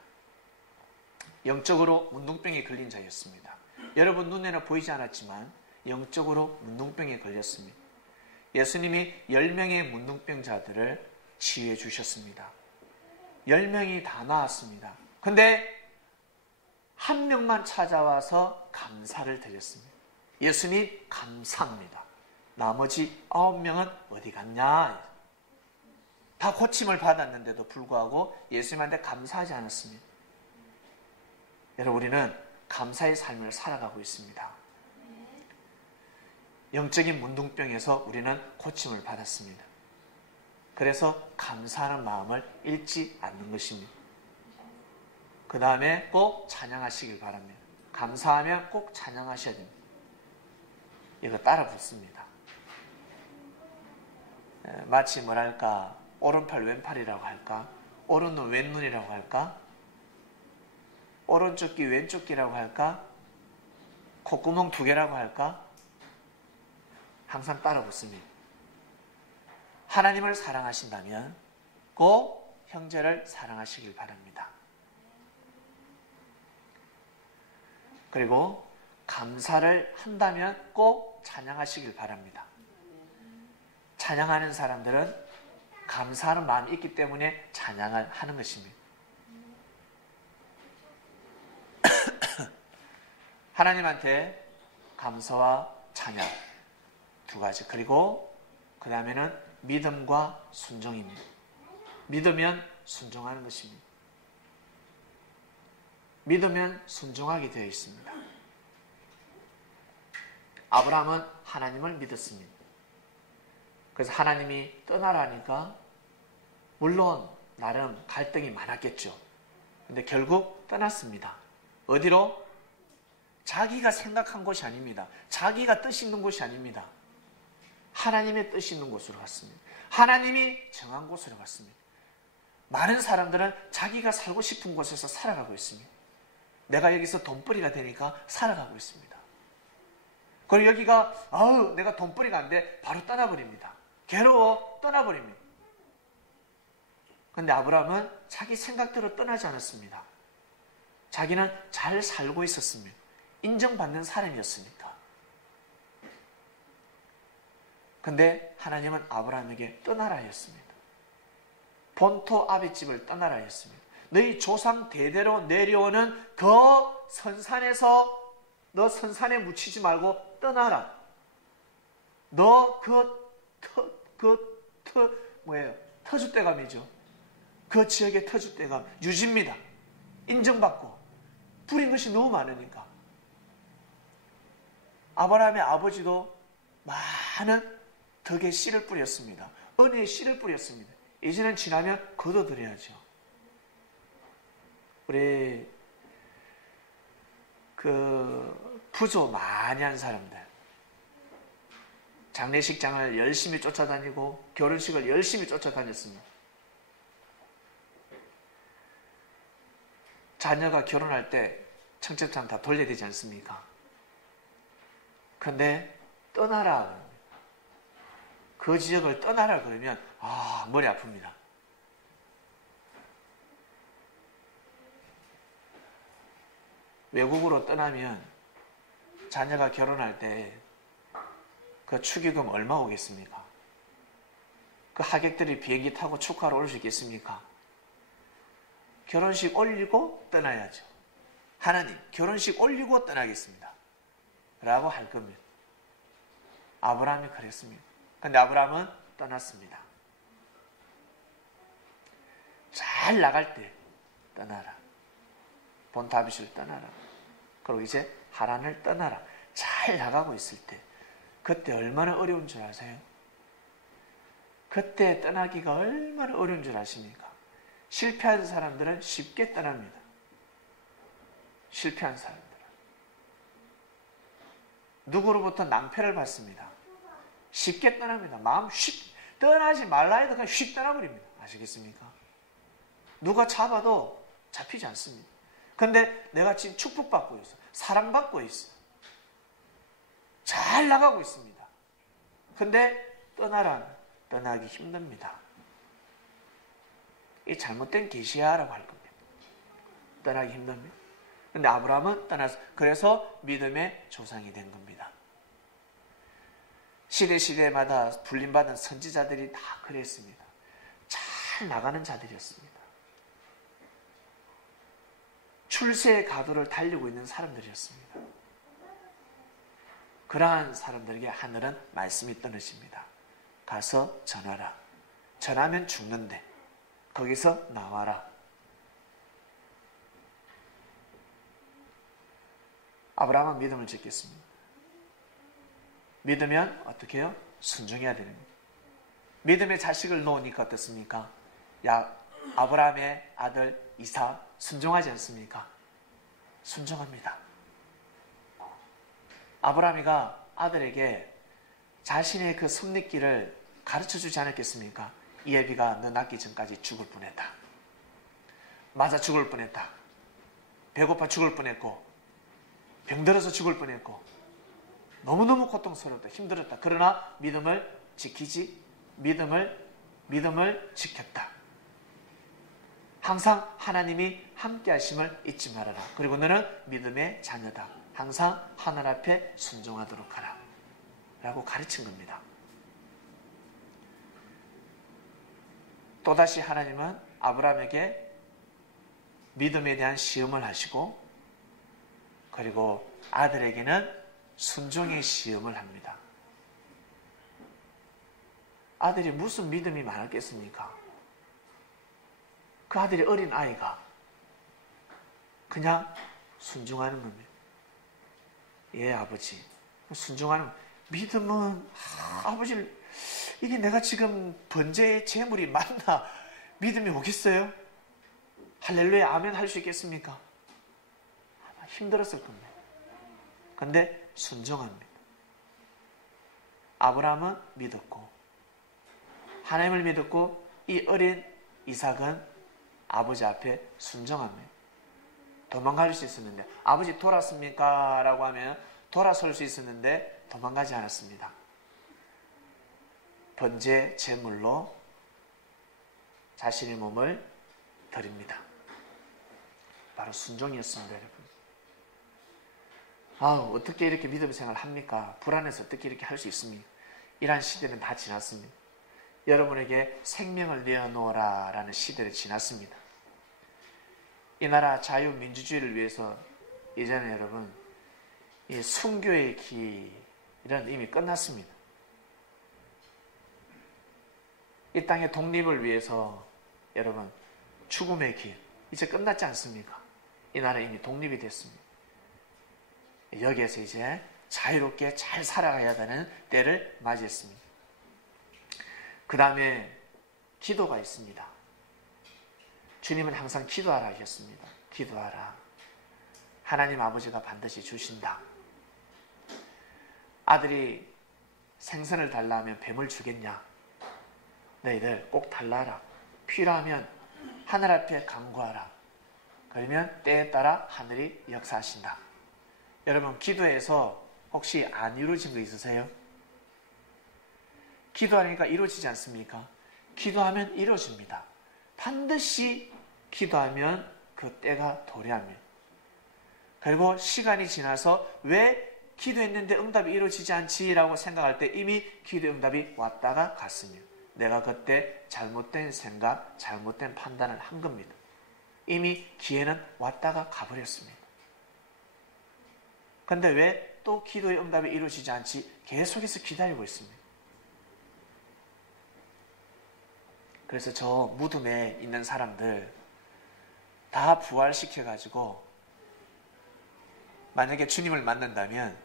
영적으로 문둥병에 걸린 자였습니다. 여러분 눈에는 보이지 않았지만 영적으로 문둥병에 걸렸습니다. 예수님이 10명의 문둥병자들을 치유해 주셨습니다. 10명이 다 나았습니다. 근데 한 명만 찾아와서 감사를 드렸습니다. 예수님 감사합니다. 나머지 9명은 어디 갔냐? 다 고침을 받았는데도 불구하고 예수님한테 감사하지 않았습니다. 여러분, 우리는 감사의 삶을 살아가고 있습니다. 영적인 문둥병에서 우리는 고침을 받았습니다. 그래서 감사하는 마음을 잃지 않는 것입니다. 그 다음에 꼭 찬양하시길 바랍니다. 감사하면 꼭 찬양하셔야 됩니다. 이거 따라 붙습니다. 마치 뭐랄까, 오른팔 왼팔이라고 할까, 오른눈 왼눈이라고 할까, 오른쪽 귀 왼쪽 귀라고 할까, 콧구멍 2개라고 할까, 항상 따라 붙습니다. 하나님을 사랑하신다면 꼭 형제를 사랑하시길 바랍니다. 그리고 감사를 한다면 꼭 찬양하시길 바랍니다. 찬양하는 사람들은 감사하는 마음이 있기 때문에 찬양을 하는 것입니다. 하나님한테 감사와 찬양 2가지. 그리고 그 다음에는 믿음과 순종입니다. 믿으면 순종하는 것입니다. 믿으면 순종하게 되어 있습니다. 아브라함은 하나님을 믿었습니다. 그래서 하나님이 떠나라니까 물론 나름 갈등이 많았겠죠. 근데 결국 떠났습니다. 어디로? 자기가 생각한 곳이 아닙니다. 자기가 뜻 있는 곳이 아닙니다. 하나님의 뜻이 있는 곳으로 갔습니다. 하나님이 정한 곳으로 갔습니다. 많은 사람들은 자기가 살고 싶은 곳에서 살아가고 있습니다. 내가 여기서 돈벌이가 되니까 살아가고 있습니다. 그리고 여기가 내가 돈벌이가 안 돼 바로 떠나버립니다. 괴로워 떠나버립니다. 그런데 아브라함은 자기 생각대로 떠나지 않았습니다. 자기는 잘 살고 있었습니다. 인정받는 사람이었으니까. 그런데 하나님은 아브라함에게 떠나라 하였습니다. 본토 아비집을 떠나라 하였습니다. 너희 조상 대대로 내려오는 그 선산에서 너 선산에 묻히지 말고 떠나라. 너 터줏대감이죠. 그 지역의 터줏대감 유지입니다. 인정받고 부린 것이 너무 많으니까. 아브라함의 아버지도 많은 덕의 씨를 뿌렸습니다. 은혜의 씨를 뿌렸습니다. 이제는 지나면 거둬들여야죠. 우리 부조 많이 한 사람들, 장례식장을 열심히 쫓아다니고 결혼식을 열심히 쫓아다녔습니다. 자녀가 결혼할 때 청첩장 다 돌려야 되지 않습니까? 그런데 떠나라, 그 지역을 떠나라 그러면 머리 아픕니다. 외국으로 떠나면 자녀가 결혼할 때 그 축의금 얼마 오겠습니까? 그 하객들이 비행기 타고 축하하러 올 수 있겠습니까? 결혼식 올리고 떠나야죠. 하나님, 결혼식 올리고 떠나겠습니다 라고 할 겁니다. 아브라함이 그랬습니다. 그런데 아브라함은 떠났습니다. 잘 나갈 때 떠나라. 본다빗을 떠나라. 그리고 이제 하란을 떠나라. 잘 나가고 있을 때 그때 얼마나 어려운 줄 아세요? 그때 떠나기가 얼마나 어려운 줄 아십니까? 실패한 사람들은 쉽게 떠납니다. 실패한 사람들은 누구로부터 낭패를 받습니다. 쉽게 떠납니다. 마음 떠나지 말라 해도 그냥 휙 떠나버립니다. 아시겠습니까? 누가 잡아도 잡히지 않습니다. 근데 내가 지금 축복받고 있어. 사랑받고 있어. 잘 나가고 있습니다. 근데 떠나기 힘듭니다. 이 잘못된 계시야라고 할 겁니다. 떠나기 힘듭니다. 근데 아브라함은 떠나서 그래서 믿음의 조상이 된 겁니다. 시대마다 불림받은 선지자들이 다 그랬습니다. 잘 나가는 자들이었습니다. 출세의 가도를 달리고 있는 사람들이었습니다. 그러한 사람들에게 하늘은 말씀이 떨어집니다. 가서 전하라. 전하면 죽는데 거기서 나와라. 아브라함은 믿음을 짓겠습니다. 믿으면 어떻게 해요? 순종해야 됩니다. 믿음의 자식을 놓으니까 어떻습니까? 아브라함의 아들 이삭 순종하지 않습니까? 순종합니다. 아브라함이가 아들에게 자신의 그 섭리길을 가르쳐주지 않았겠습니까? 이 애비가 너 낳기 전까지 죽을 뻔했다. 맞아 죽을 뻔했다. 배고파 죽을 뻔했고 병들어서 죽을 뻔했고 너무너무 고통스럽다. 힘들었다. 그러나 믿음을 지켰다. 항상 하나님이 함께 하심을 잊지 말아라. 그리고 너는 믿음의 자녀다. 항상 하늘 앞에 순종하도록 하라. 라고 가르친 겁니다. 또다시 하나님은 아브라함에게 믿음에 대한 시험을 하시고 그리고 아들에게는 순종의 시험을 합니다. 아들이 무슨 믿음이 많았겠습니까? 그 아들이 어린 아이가 그냥 순종하는 겁니다. 예, 아버지. 순종하는 믿음은 아버지를 이게 내가 지금 번제의 제물이 맞나 믿음이 오겠어요? 할렐루야 아멘 할 수 있겠습니까? 힘들었을 겁니다. 근데 순종합니다. 아브라함은 믿었고 하나님을 믿었고 이 어린 이삭은 아버지 앞에 순종합니다. 도망갈 수 있었는데 아버지 돌았습니까? 라고 하면 돌아설 수 있었는데 도망가지 않았습니다. 번제 제물로 자신의 몸을 드립니다. 바로 순종이었습니다. 여러분. 어떻게 이렇게 믿음 생활을 합니까? 불안해서 어떻게 이렇게 할 수 있습니까? 이러한 시대는 다 지났습니다. 여러분에게 생명을 내어놓으라 라는 시대를 지났습니다. 이 나라 자유민주주의를 위해서 이제는 여러분 이 순교의 길은 이미 끝났습니다. 이 땅의 독립을 위해서 여러분 죽음의 길 이제 끝났지 않습니까? 이 나라 이미 독립이 됐습니다. 여기에서 이제 자유롭게 잘 살아가야 되는 때를 맞이했습니다. 그 다음에 기도가 있습니다. 주님은 항상 기도하라 하셨습니다. 기도하라. 하나님 아버지가 반드시 주신다. 아들이 생선을 달라 하면 뱀을 주겠냐? 너희들 꼭 달라라. 필요하면 하늘 앞에 간구하라. 그러면 때에 따라 하늘이 역사하신다. 여러분 기도해서 혹시 안 이루어진 거 있으세요? 기도하니까 이루어지지 않습니까? 기도하면 이루어집니다. 반드시 기도하면 그 때가 도래합니다. 그리고 시간이 지나서 왜 기도했는데 응답이 이루어지지 않지라고 생각할 때 이미 기도의 응답이 왔다가 갔습니다. 내가 그때 잘못된 생각, 잘못된 판단을 한 겁니다. 이미 기회는 왔다가 가버렸습니다. 그런데 왜 또 기도의 응답이 이루어지지 않지? 계속해서 기다리고 있습니다. 그래서 저 무덤에 있는 사람들 다 부활시켜가지고 만약에 주님을 만난다면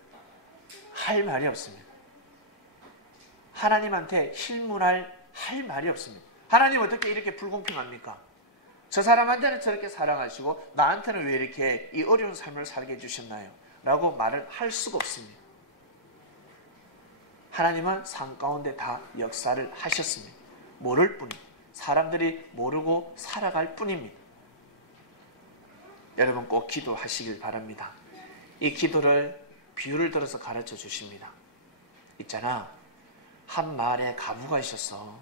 할 말이 없습니다. 하나님한테 실문할 말이 없습니다. 하나님 어떻게 이렇게 불공평합니까? 저 사람한테는 저렇게 사랑하시고 나한테는 왜 이렇게 이 어려운 삶을 살게 해주셨나요? 라고 말을 할 수가 없습니다. 하나님은 삶 가운데 다 역사를 하셨습니다. 모를 뿐입니다. 사람들이 모르고 살아갈 뿐입니다. 여러분 꼭 기도하시길 바랍니다. 이 기도를 비유를 들어서 가르쳐 주십니다. 있잖아, 한 마을에 가부가 있었어.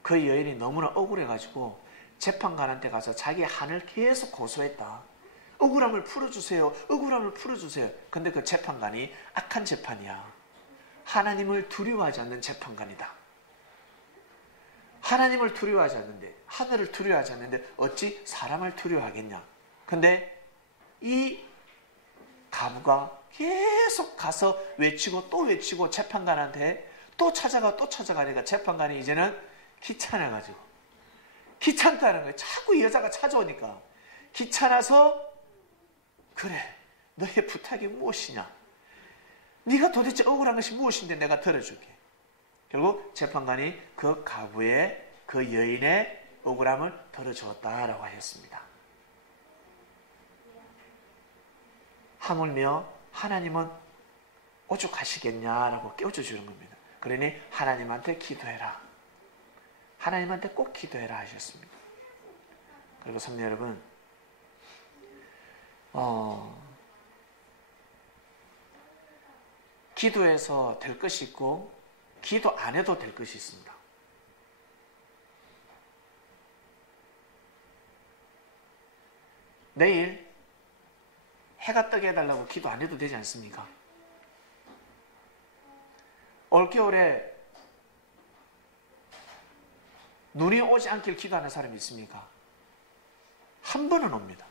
그 여인이 너무나 억울해가지고 재판관한테 가서 자기 한을 계속 고소했다. 억울함을 풀어주세요. 억울함을 풀어주세요. 근데 그 재판관이 악한 재판이야. 하나님을 두려워하지 않는 재판관이다. 하나님을 두려워하지 않는데, 하늘을 두려워하지 않는데 어찌 사람을 두려워하겠냐. 근데 이 가부가 계속 가서 외치고 또 외치고 재판관한테 또 찾아가니까 재판관이 이제는 귀찮아가지고 귀찮다는 거예요. 자꾸 이 여자가 찾아오니까 귀찮아서 그래 너의 부탁이 무엇이냐, 네가 도대체 억울한 것이 무엇인데 내가 들어줄게. 결국 재판관이 그 가부의 그 여인의 억울함을 들어주었다라고 하였습니다. 하물며 하나님은 오죽하시겠냐라고 깨워주는 겁니다. 그러니 하나님한테 기도해라. 하나님한테 꼭 기도해라 하셨습니다. 그리고 성도 여러분, 기도해서 될 것이 있고 기도 안 해도 될 것이 있습니다. 내일 해가 뜨게 해달라고 기도 안 해도 되지 않습니까? 올겨울에 눈이 오지 않길 기도하는 사람이 있습니까? 한 번은 옵니다.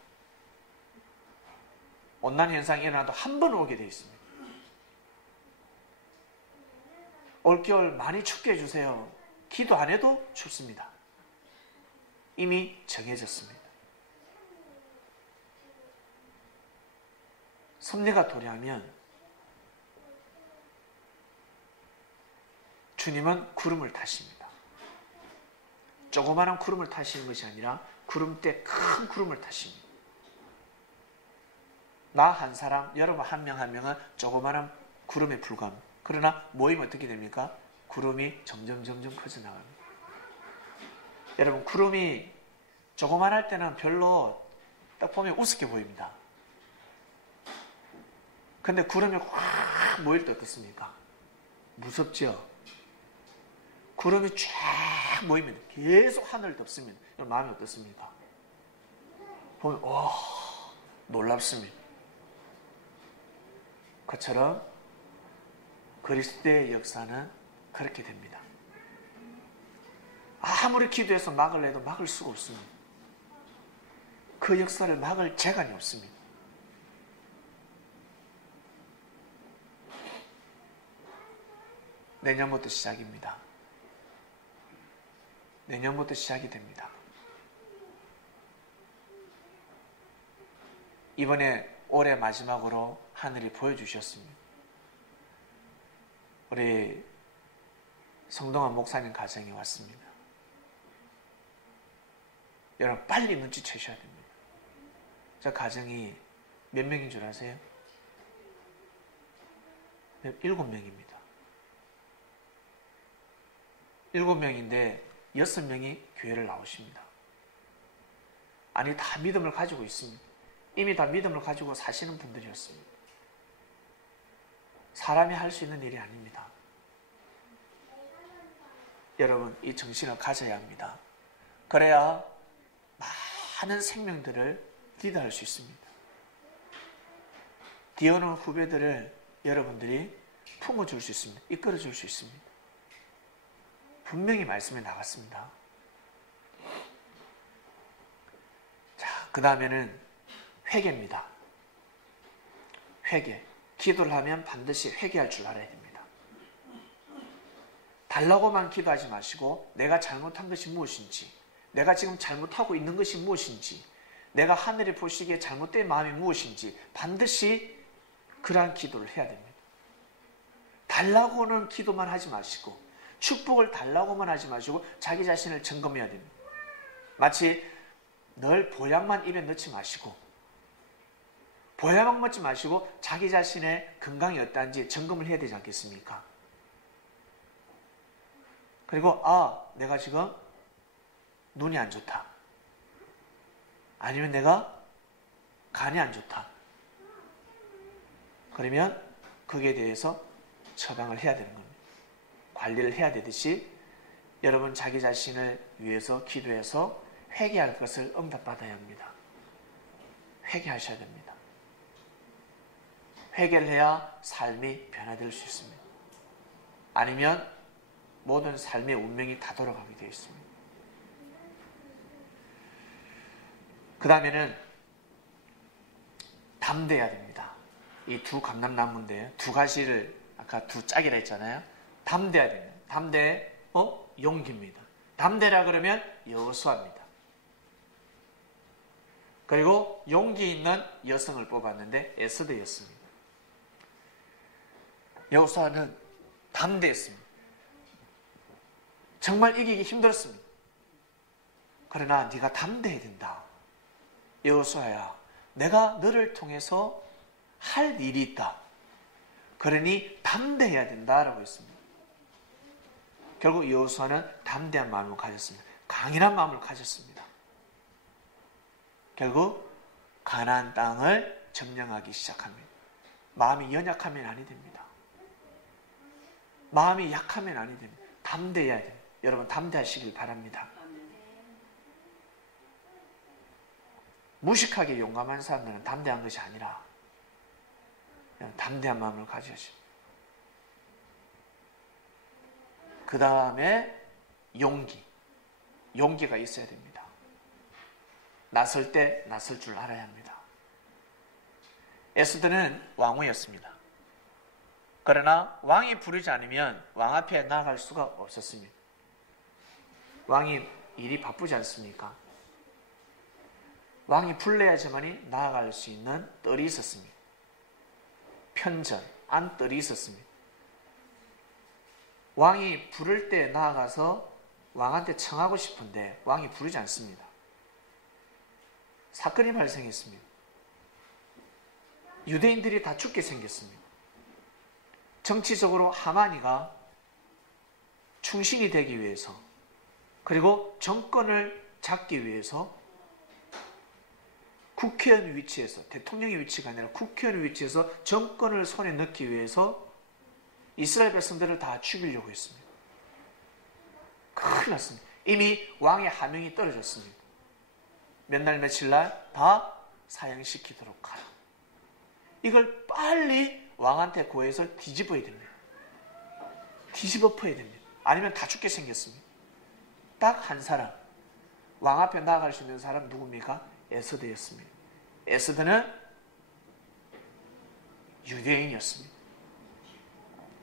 온난 현상이 일어나도 한 번 오게 되어 있습니다. 올겨울 많이 춥게 해주세요. 기도 안 해도 춥습니다. 이미 정해졌습니다. 섭리가 도래하면 주님은 구름을 타십니다. 조그마한 구름을 타시는 것이 아니라 구름대 큰 구름을 타십니다. 나 한 사람, 여러분 한 명 한 명은 조그마한 구름에 불과합니다. 그러나 모이면 어떻게 됩니까? 구름이 점점 커져나갑니다. 여러분, 구름이 조그만할 때는 별로 딱 보면 우습게 보입니다. 근데 구름이 확 모일 때 어떻습니까? 무섭죠? 구름이 쫙 모이면 계속 하늘을 덮습니다. 마음이 어떻습니까? 보면 놀랍습니다. 그처럼 그리스도의 역사는 그렇게 됩니다. 아무리 기도해서 막을 해도 막을 수가 없습니다. 그 역사를 막을 재간이 없습니다. 내년부터 시작입니다. 내년부터 시작이 됩니다. 이번에 올해 마지막으로 하늘이 보여주셨습니다. 우리 성동환 목사님 가정에 왔습니다. 여러분 빨리 눈치채셔야 됩니다. 저 가정이 몇 명인 줄 아세요? 7명입니다. 7명인데 6명이 교회를 나오십니다. 아니 다 믿음을 가지고 있습니다. 이미 다 믿음을 가지고 사시는 분들이었습니다. 사람이 할 수 있는 일이 아닙니다. 여러분 이 정신을 가져야 합니다. 그래야 많은 생명들을 리드할 수 있습니다. 뒤오는 후배들을 여러분들이 품어줄 수 있습니다. 이끌어줄 수 있습니다. 분명히 말씀에 나갔습니다. 자, 그 다음에는 회개입니다. 회개. 기도를 하면 반드시 회개할 줄 알아야 됩니다. 달라고만 기도하지 마시고 내가 잘못한 것이 무엇인지, 내가 지금 잘못하고 있는 것이 무엇인지, 내가 하늘이 보시기에 잘못된 마음이 무엇인지 반드시 그러한 기도를 해야 됩니다. 달라고는 기도만 하지 마시고 축복을 달라고만 하지 마시고 자기 자신을 점검해야 됩니다. 마치 늘 보약만 입에 넣지 마시고 보약만 먹지 마시고 자기 자신의 건강이 어떠한지 점검을 해야 되지 않겠습니까? 그리고 내가 지금 눈이 안 좋다. 아니면 내가 간이 안 좋다. 그러면 거기에 대해서 처방을 해야 되는 겁니다. 관리를 해야 되듯이 여러분 자기 자신을 위해서 기도해서 회개할 것을 응답받아야 합니다. 회개하셔야 됩니다. 회개를 해야 삶이 변화될 수 있습니다. 아니면 모든 삶의 운명이 다 돌아가게 되어 있습니다. 그 다음에는 담대해야 됩니다. 이 두 감람나무인데 두 가지를 아까 두 짝이라 했잖아요. 담대해야 됩니다. 담대, 용기입니다. 담대라 그러면 여호수아입니다. 그리고 용기 있는 여성을 뽑았는데 에스더였습니다. 여호수아는 담대했습니다. 정말 이기기 힘들었습니다. 그러나 네가 담대해야 된다. 여호수아야, 내가 너를 통해서 할 일이 있다. 그러니 담대해야 된다라고 했습니다. 결국 여호수아는 담대한 마음을 가졌습니다. 강인한 마음을 가졌습니다. 결국 가나안 땅을 점령하기 시작합니다. 마음이 연약하면 아니 됩니다. 마음이 약하면 아니 됩니다. 담대해야 됩니다. 여러분 담대하시길 바랍니다. 무식하게 용감한 사람들은 담대한 것이 아니라 담대한 마음을 가져야죠. 그 다음에 용기가 있어야 됩니다. 나설 때 나설 줄 알아야 합니다. 에스더는 왕후였습니다. 그러나 왕이 부르지 않으면 왕 앞에 나아갈 수가 없었습니다. 왕이 일이 바쁘지 않습니까? 왕이 불러야지만이 나아갈 수 있는 뜰이 있었습니다. 편전, 안뜰이 있었습니다. 왕이 부를 때 나아가서 왕한테 청하고 싶은데 왕이 부르지 않습니다. 사건이 발생했습니다. 유대인들이 다 죽게 생겼습니다. 정치적으로 하만이가 충신이 되기 위해서, 그리고 정권을 잡기 위해서 국회의원 위치에서, 대통령의 위치가 아니라 국회의원 위치에서 정권을 손에 넣기 위해서 이스라엘 백성들을 다 죽이려고 했습니다. 큰일 났습니다. 이미 왕의 하명이 떨어졌습니다. 몇 날 며칠 날 다 사형시키도록 하라. 이걸 빨리 왕한테 고해서 뒤집어야 됩니다. 뒤집어 엎어야 됩니다. 아니면 다 죽게 생겼습니다. 딱 한 사람, 왕 앞에 나아갈 수 있는 사람 누굽니까? 에스더였습니다. 에스더는 유대인이었습니다.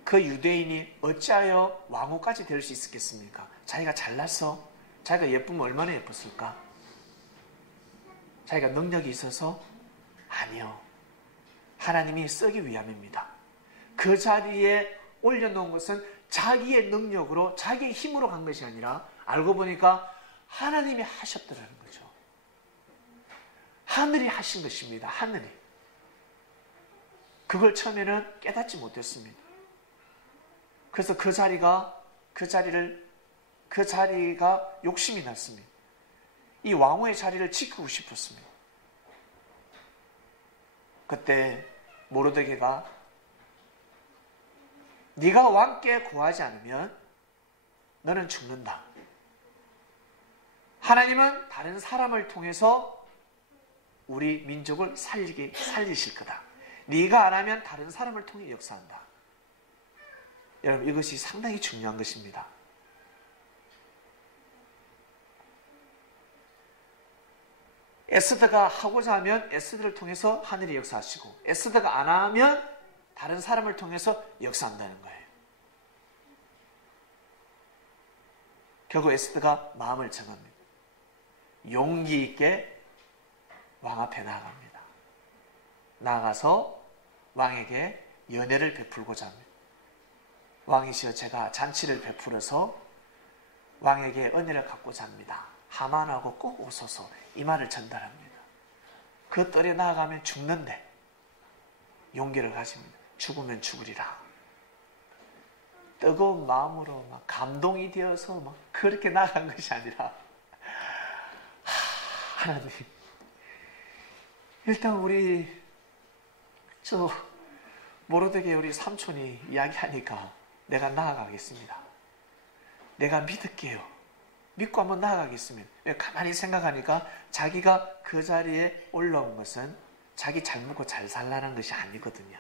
그 유대인이 어찌하여 왕후까지 될 수 있었겠습니까? 자기가 잘났어? 자기가 예쁘면 얼마나 예뻤을까? 자기가 능력이 있어서? 아니요. 하나님이 쓰기 위함입니다. 그 자리에 올려놓은 것은 자기의 능력으로, 자기의 힘으로 간 것이 아니라 알고 보니까 하나님이 하셨더라는 거죠. 하늘이 하신 것입니다. 하늘이. 그걸 처음에는 깨닫지 못했습니다. 그래서 그 자리가 욕심이 났습니다. 이 왕후의 자리를 지키고 싶었습니다. 그때 모르드게가 네가 왕께 구하지 않으면 너는 죽는다. 하나님은 다른 사람을 통해서 우리 민족을 살리실 거다. 네가 안 하면 다른 사람을 통해 역사한다. 여러분, 이것이 상당히 중요한 것입니다. 에스더가 하고자 하면 에스더를 통해서 하늘이 역사하시고, 에스더가 안 하면 다른 사람을 통해서 역사한다는 거예요. 결국 에스더가 마음을 정합니다. 용기 있게 왕 앞에 나아갑니다. 나아가서 왕에게 연애를 베풀고자 합니다. 왕이시여, 제가 잔치를 베풀어서 왕에게 은혜를 갖고자 합니다. 하만하고 꼭 오소서, 이 말을 전달합니다. 그 뜰에 나아가면 죽는데 용기를 가집니다. 죽으면 죽으리라. 뜨거운 마음으로 막 감동이 되어서 막 그렇게 나아간 것이 아니라, 하나님, 일단 우리 모르드게 우리 삼촌이 이야기하니까 내가 나아가겠습니다. 내가 믿을게요. 믿고 한번 나아가겠습니다. 가만히 생각하니까 자기가 그 자리에 올라온 것은 자기 잘 먹고 잘 살라는 것이 아니거든요.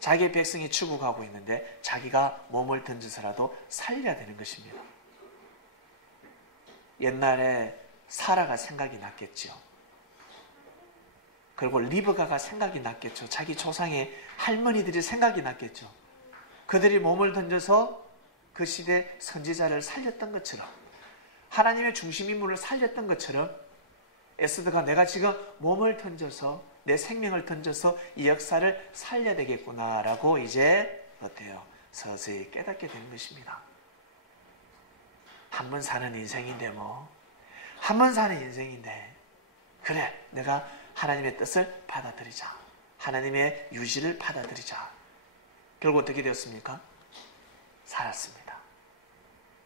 자기의 백성이 죽어가고 있는데 자기가 몸을 던져서라도 살려야 되는 것입니다. 옛날에 사라가 생각이 났겠죠. 그리고 리브가가 생각이 났겠죠. 자기 조상의 할머니들이 생각이 났겠죠. 그들이 몸을 던져서 그 시대 선지자를 살렸던 것처럼, 하나님의 중심 인물을 살렸던 것처럼, 에스더가 내가 지금 몸을 던져서, 내 생명을 던져서 이 역사를 살려야 되겠구나라고 이제 어때요? 서서히 깨닫게 되는 것입니다. 한 번 사는 인생인데 한 번 사는 인생인데, 그래, 내가 하나님의 뜻을 받아들이자. 하나님의 유지를 받아들이자. 결국 어떻게 되었습니까? 살았습니다.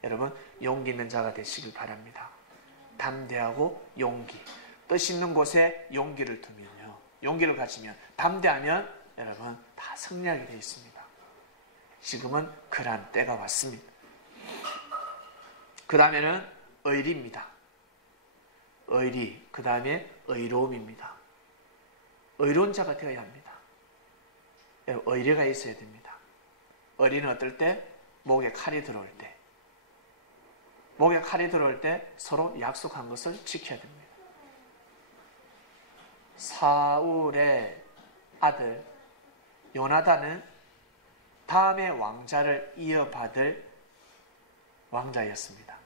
여러분, 용기 있는 자가 되시길 바랍니다. 담대하고 용기. 뜻 있는 곳에 용기를 두면요, 용기를 가지면, 담대하면 여러분 다 승리하게 되어 있습니다. 지금은 그러한 때가 왔습니다. 그 다음에는 의리입니다. 의리, 그 다음에 의로움입니다. 의로운 자가 되어야 합니다. 의리가 있어야 됩니다. 의리는 어떨 때? 목에 칼이 들어올 때. 목에 칼이 들어올 때 서로 약속한 것을 지켜야 됩니다. 사울의 아들 요나단은 다음에 왕자를 이어받을 왕자였습니다.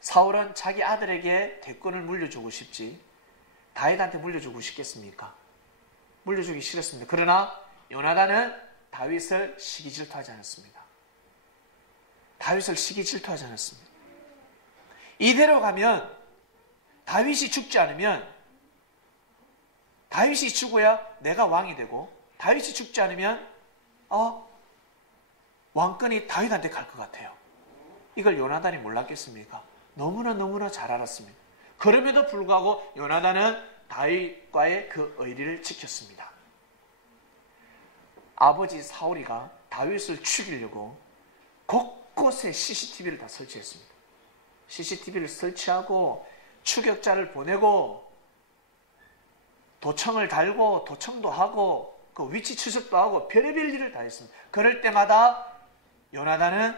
사울은 자기 아들에게 대권을 물려주고 싶지 다윗한테 물려주고 싶겠습니까? 물려주기 싫었습니다. 그러나 요나단은 다윗을 시기 질투하지 않았습니다. 다윗을 시기 질투하지 않았습니다. 이대로 가면 다윗이 죽지 않으면 다윗이 죽어야 내가 왕이 되고 다윗이 죽지 않으면 왕권이 다윗한테 갈 것 같아요. 이걸 요나단이 몰랐겠습니까? 너무나 잘 알았습니다. 그럼에도 불구하고 요나단은 다윗과의 그 의리를 지켰습니다. 아버지 사울이가 다윗을 죽이려고 곳곳에 CCTV를 다 설치했습니다. CCTV를 설치하고 추격자를 보내고 도청을 달고 도청도 하고 그 위치 추적도 하고 별의별 일을 다 했습니다. 그럴 때마다 요나단은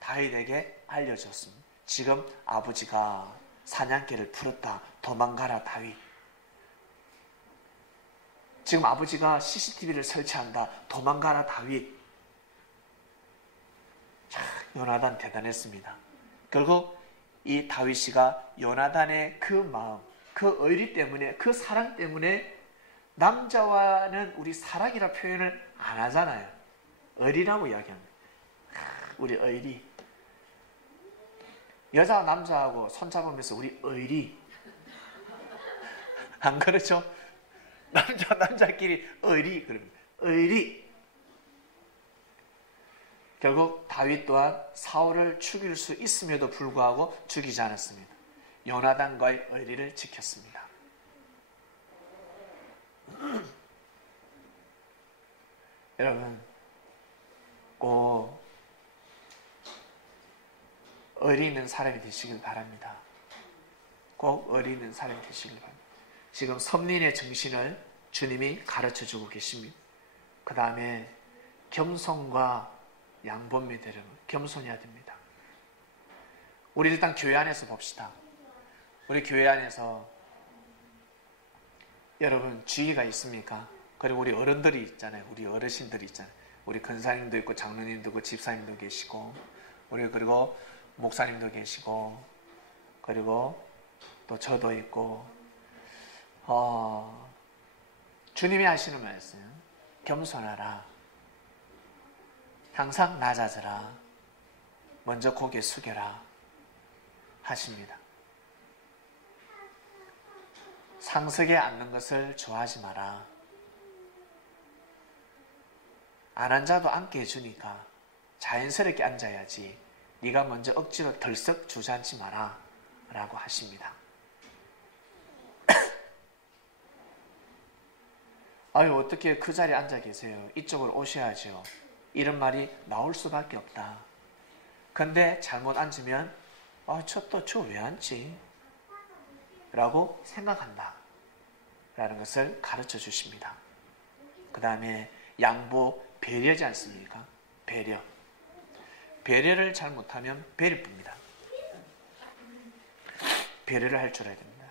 다윗에게 알려줬습니다. 지금 아버지가 사냥개를 풀었다. 도망가라 다윗. 지금 아버지가 CCTV를 설치한다. 도망가라 다윗. 참, 요나단 대단했습니다. 결국 이 다윗이가 요나단의 그 마음, 그 의리 때문에, 그 사랑 때문에 남자와는 우리 사랑이라 표현을 안 하잖아요. 의리라고 이야기합니다. 우리 의리. 여자와 남자하고 손잡으면서 우리 의리. 안 그렇죠? 남자끼리 의리. 그럽니다. 의리. 결국 다윗 또한 사울을 죽일 수 있음에도 불구하고 죽이지 않았습니다. 요나단과의 의리를 지켰습니다. 여러분, 꼭 의리 있는 사람이 되시길 바랍니다. 꼭 의리 있는 사람이 되시길 바랍니다. 지금 섭린의 정신을 주님이 가르쳐주고 계십니다. 그 다음에 겸손과 양본미 되려면 겸손해야 됩니다. 우리 일단 교회 안에서 봅시다. 우리 교회 안에서 여러분 주의가 있습니까? 그리고 우리 어른들이 있잖아요. 우리 어르신들이 있잖아요. 우리 근사님도 있고 장로님도 있고 집사님도 계시고 우리 그리고 목사님도 계시고 그리고 또 저도 있고 주님이 하시는 말씀 겸손하라. 항상 낮아져라. 먼저 고개 숙여라 하십니다. 상석에 앉는 것을 좋아하지 마라. 안 앉아도 앉게 해주니까 자연스럽게 앉아야지 네가 먼저 억지로 덜썩 주저앉지 마라 라고 하십니다. 아유 어떻게 그 자리에 앉아 계세요. 이쪽으로 오셔야죠. 이런 말이 나올 수밖에 없다. 근데 잘못 앉으면 저 왜 앉지? 라고 생각한다 라는 것을 가르쳐 주십니다. 그 다음에 양보 배려지 않습니까? 배려를 잘못하면 배를 풉니다. 배려를 할 줄 알아야 됩니다.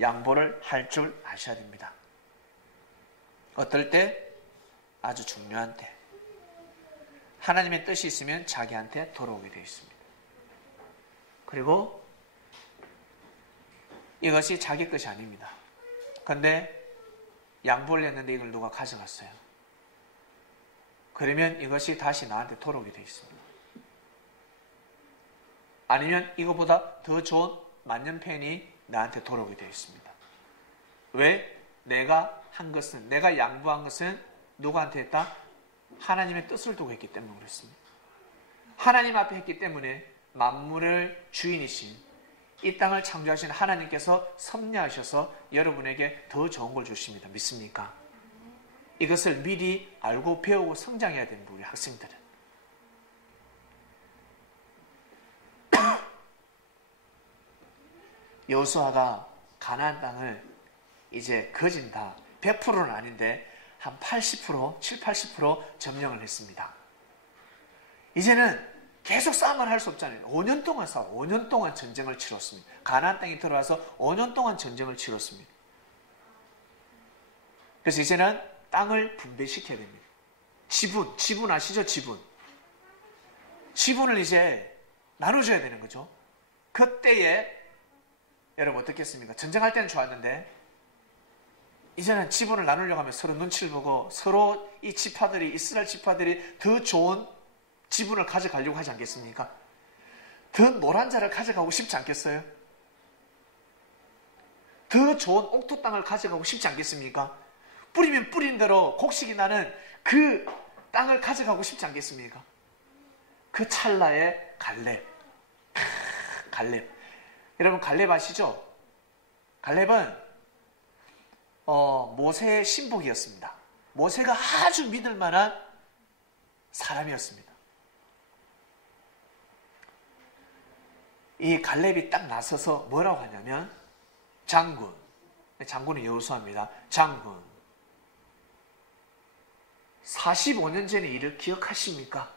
양보를 할 줄 아셔야 됩니다. 어떨 때? 아주 중요한 때. 하나님의 뜻이 있으면 자기한테 돌아오게 되어 있습니다. 그리고 이것이 자기 것이 아닙니다. 그런데 양보를 했는데 이걸 누가 가져갔어요. 그러면 이것이 다시 나한테 돌아오게 되어 있습니다. 아니면 이거보다 더 좋은 만년팬이 나한테 돌아오게 되어 있습니다. 왜? 내가 한 것은, 내가 양보한 것은 누구한테 했다? 하나님의 뜻을 두고 했기 때문에 그렇습니다. 하나님 앞에 했기 때문에 만물을 주인이신 이 땅을 창조하신 하나님께서 섭리하셔서 여러분에게 더 좋은 걸 주십니다. 믿습니까? 이것을 미리 알고 배우고 성장해야 됩니다. 우리 학생들은. 여호수아가 가나안 땅을 이제 거진 다 100%는 아닌데 한 80%, 70-80% 점령을 했습니다. 이제는 계속 싸움을 할 수 없잖아요. 5년 동안 5년 동안 전쟁을 치렀습니다. 가나안 땅에 들어와서 5년 동안 전쟁을 치렀습니다. 그래서 이제는 땅을 분배시켜야 됩니다. 지분 아시죠? 지분을 이제 나눠줘야 되는 거죠. 그때에 여러분 어떻겠습니까? 전쟁할 때는 좋았는데 이제는 지분을 나누려고 하면 서로 눈치를 보고 서로 이 지파들이, 이스라엘 지파들이 더 좋은 지분을 가져가려고 하지 않겠습니까? 더 노란 자를 가져가고 싶지 않겠어요? 더 좋은 옥토 땅을 가져가고 싶지 않겠습니까? 뿌리면 뿌린 대로 곡식이 나는 그 땅을 가져가고 싶지 않겠습니까? 그 찰나의 갈렙. 갈렙. 여러분 갈렙 아시죠? 갈렙은 모세의 신복이었습니다. 모세가 아주 믿을 만한 사람이었습니다. 이 갈렙이 딱 나서서 뭐라고 하냐면 장군, 장군은 여호수아입니다. 장군, 45년 전의 일을 기억하십니까?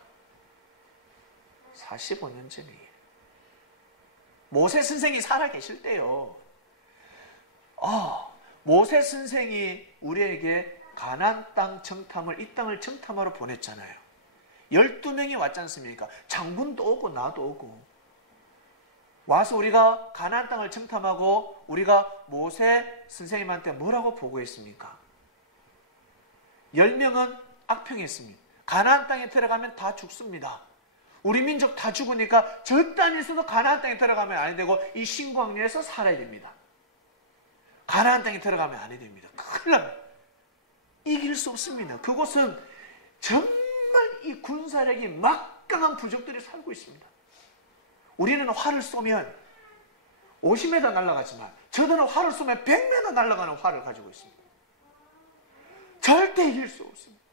45년 전의 일. 모세 선생이 살아계실 때요. 모세 선생이 우리에게 가나안 땅 정탐을, 이 땅을 정탐하러 보냈잖아요. 12명이 왔지 않습니까? 장군도 오고 나도 오고. 와서 우리가 가나안 땅을 정탐하고 우리가 모세 선생님한테 뭐라고 보고했습니까? 10명은 악평했습니다. 가나안 땅에 들어가면 다 죽습니다. 우리 민족 다 죽으니까 저 땅에서도 가나안 땅에 들어가면 안 되고 이 신광야에서 살아야 됩니다. 가나안 땅에 들어가면 안 됩니다. 큰일 납니다. 이길 수 없습니다. 그곳은 정말 이 군사력이 막강한 부족들이 살고 있습니다. 우리는 활을 쏘면 50m 날아가지만 저들은 활을 쏘면 100m 날아가는 활을 가지고 있습니다. 절대 이길 수 없습니다.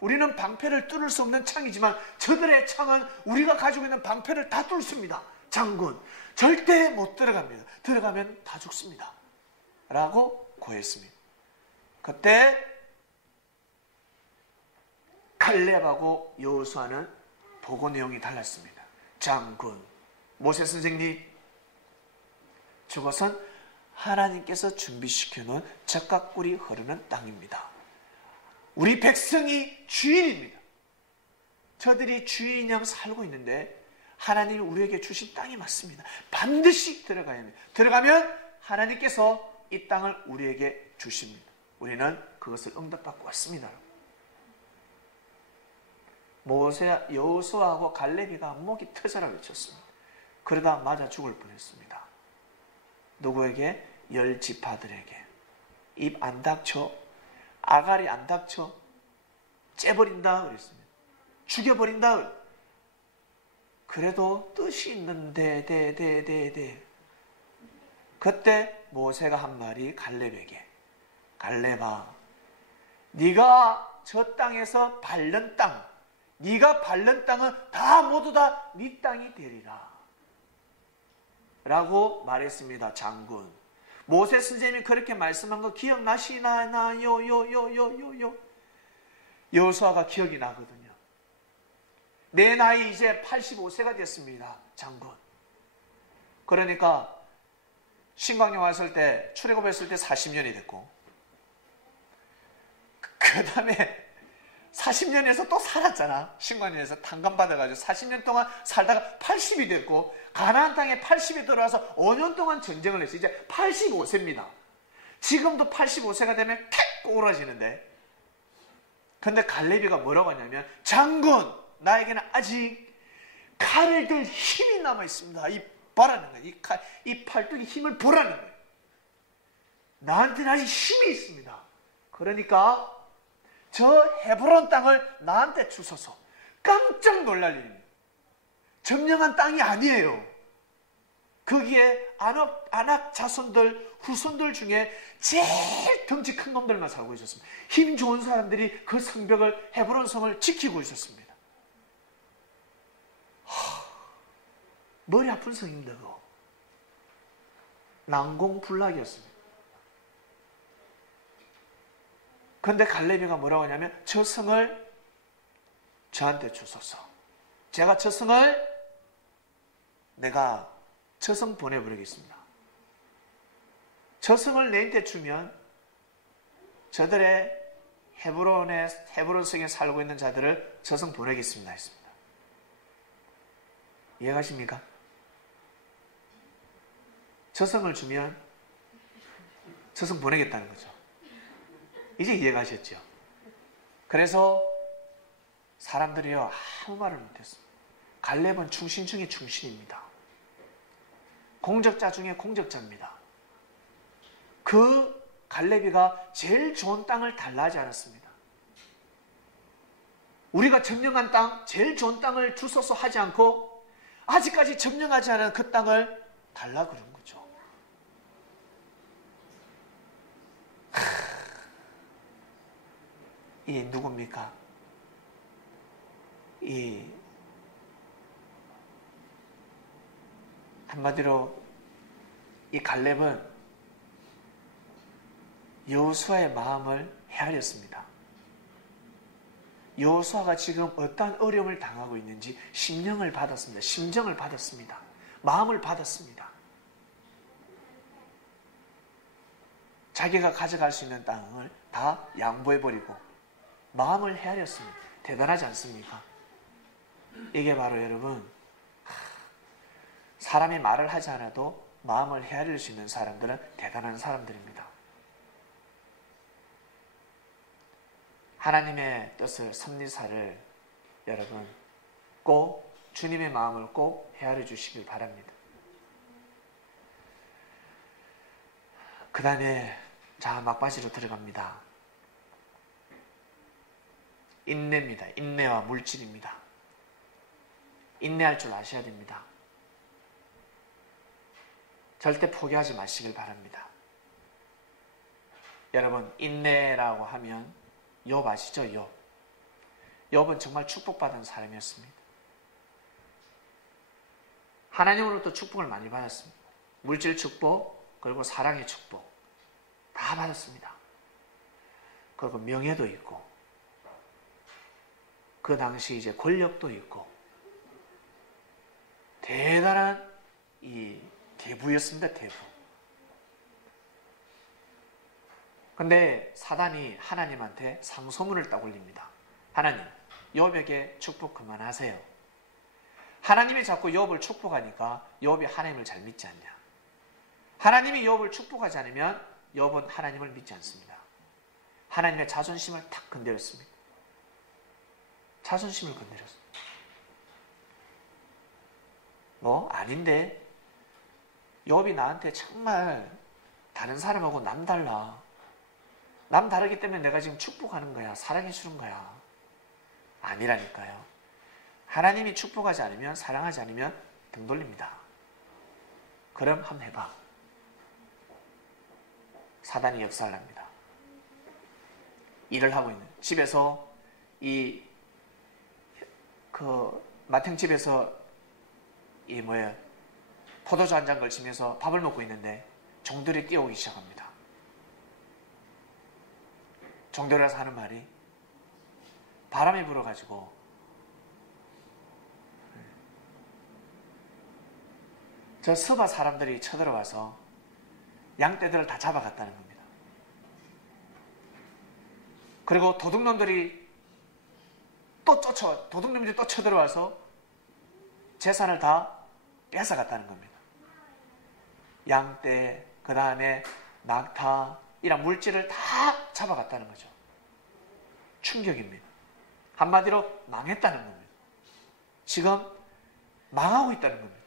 우리는 방패를 뚫을 수 없는 창이지만 저들의 창은 우리가 가지고 있는 방패를 다 뚫습니다. 장군, 절대 못 들어갑니다. 들어가면 다 죽습니다. 라고 고했습니다. 그때 갈렙하고 여호수아는 보고 내용이 달랐습니다. 장군, 모세 선생님, 저것은 하나님께서 준비시켜 놓은 젖과 꿀이 흐르는 땅입니다. 우리 백성이 주인입니다. 저들이 주인양 살고 있는데 하나님이 우리에게 주신 땅이 맞습니다. 반드시 들어가야 합니다. 들어가면 하나님께서 이 땅을 우리에게 주십니다. 우리는 그것을 응답받고 왔습니다. 모세, 여호수아하고 갈렙이가 목이 터져라 외쳤습니다. 그러다 맞아 죽을 뻔했습니다. 누구에게? 10지파들에게. 입 안 닥쳐, 아가리 안 닥쳐, 째버린다 그랬습니다. 죽여버린다. 그래도 뜻이 있는데 그때 모세가 한 말이 갈렙에게, 갈렙아, 네가 저 땅에서 밟는 땅, 네가 밟는 땅은 다 모두 다 네 땅이 되리라 라고 말했습니다. 장군, 모세 선생님이 그렇게 말씀한 거 기억나시나요? 여호수아가 기억이 나거든요. 내 나이 이제 85세가 됐습니다. 장군. 그러니까 신광야 왔을 때, 출애굽했을 때 40년이 됐고, 그 다음에 40년에서 또 살았잖아. 신광야에서 탄감받아가지고 40년 동안 살다가 80이 됐고, 가나안 땅에 80이 들어와서 5년 동안 전쟁을 했어요. 이제 85세입니다. 지금도 85세가 되면 탁 꼬라지는데, 근데 갈렙이가 뭐라고 하냐면, 장군, 나에게는 아직 칼을 들 힘이 남아있습니다. 이 보라는 거예요. 이 팔뚝에 힘을 보라는 거예요. 나한테는 아직 힘이 있습니다. 그러니까 저 헤브론 땅을 나한테 주소서. 깜짝 놀랄 일입니다. 점령한 땅이 아니에요. 거기에 아낙 자손들, 후손들 중에 제일 덩치 큰 놈들만 살고 있었습니다. 힘 좋은 사람들이 그 성벽을, 헤브론 성을 지키고 있었습니다. 머리 아픈 성입니다. 난공불락이었습니다. 그런데 갈렙이가 뭐라고 하냐면, 저 성을 저한테 주소서. 제가 저 성을, 내가 저 성 보내버리겠습니다. 저 성을 내한테 주면 저들의 헤브론 성에 살고 있는 자들을 저 성 보내겠습니다 했습니다. 이해가십니까? 저 성을 주면 저 성 보내겠다는 거죠. 이제 이해가셨죠? 그래서 사람들이요 아무 말을 못했습니다. 갈렙은 충신 중에 충신입니다. 공적자 중에 공적자입니다. 그 갈렙이가 제일 좋은 땅을 달라 하지 않았습니다. 우리가 점령한 땅, 제일 좋은 땅을 주소서 하지 않고 아직까지 점령하지 않은 그 땅을 달라 그런 거죠. 이 누굽니까? 이 한마디로 이 갈렙은 여호수아의 마음을 헤아렸습니다. 여호수아가 지금 어떠한 어려움을 당하고 있는지 심령을 받았습니다. 심정을 받았습니다. 마음을 받았습니다. 자기가 가져갈 수 있는 땅을 다 양보해버리고 마음을 헤아렸습니다. 대단하지 않습니까? 이게 바로 여러분 사람이 말을 하지 않아도 마음을 헤아릴 수 있는 사람들은 대단한 사람들입니다. 하나님의 뜻을 섭리사를 여러분 꼭 주님의 마음을 꼭 헤아려 주시길 바랍니다. 그 다음에 자 막바지로 들어갑니다. 인내입니다. 인내와 물질입니다. 인내할 줄 아셔야 됩니다. 절대 포기하지 마시길 바랍니다. 여러분 인내라고 하면 욥 아시죠? 욥은 정말 축복받은 사람이었습니다. 하나님으로부터 축복을 많이 받았습니다. 물질 축복 그리고 사랑의 축복 다 받았습니다. 그리고 명예도 있고 그 당시 이제 권력도 있고 대단한 이 대부였습니다. 대부. 근데 사단이 하나님한테 상소문을 딱 올립니다. 하나님, 욥에게 축복 그만하세요. 하나님이 자꾸 욥을 축복하니까 욥이 하나님을 잘 믿지 않냐. 하나님이 욥을 축복하지 않으면 욥은 하나님을 믿지 않습니다. 하나님의 자존심을 탁 건드렸습니다. 자존심을 건드렸습니다. 아닌데 욥이 나한테 정말 다른 사람하고 남달라. 남다르기 때문에 내가 지금 축복하는 거야. 사랑해 주는 거야. 아니라니까요. 하나님이 축복하지 않으면 사랑하지 않으면 등 돌립니다. 그럼 한번 해봐. 사단이 역사를 합니다. 일을 하고 있는 집에서 마탱집에서 포도주 한 잔 걸치면서 밥을 먹고 있는데 종들이 뛰어오기 시작합니다. 종들이라서 하는 말이 바람이 불어가지고 저 서바 사람들이 쳐들어와서 양떼들을 다 잡아갔다는 겁니다. 그리고 도둑놈들이 또 쳐들어와서 재산을 다 뺏어갔다는 겁니다. 양떼, 그 다음에 낙타, 이런 물질을 다 잡아갔다는 거죠. 충격입니다. 한마디로 망했다는 겁니다. 지금 망하고 있다는 겁니다.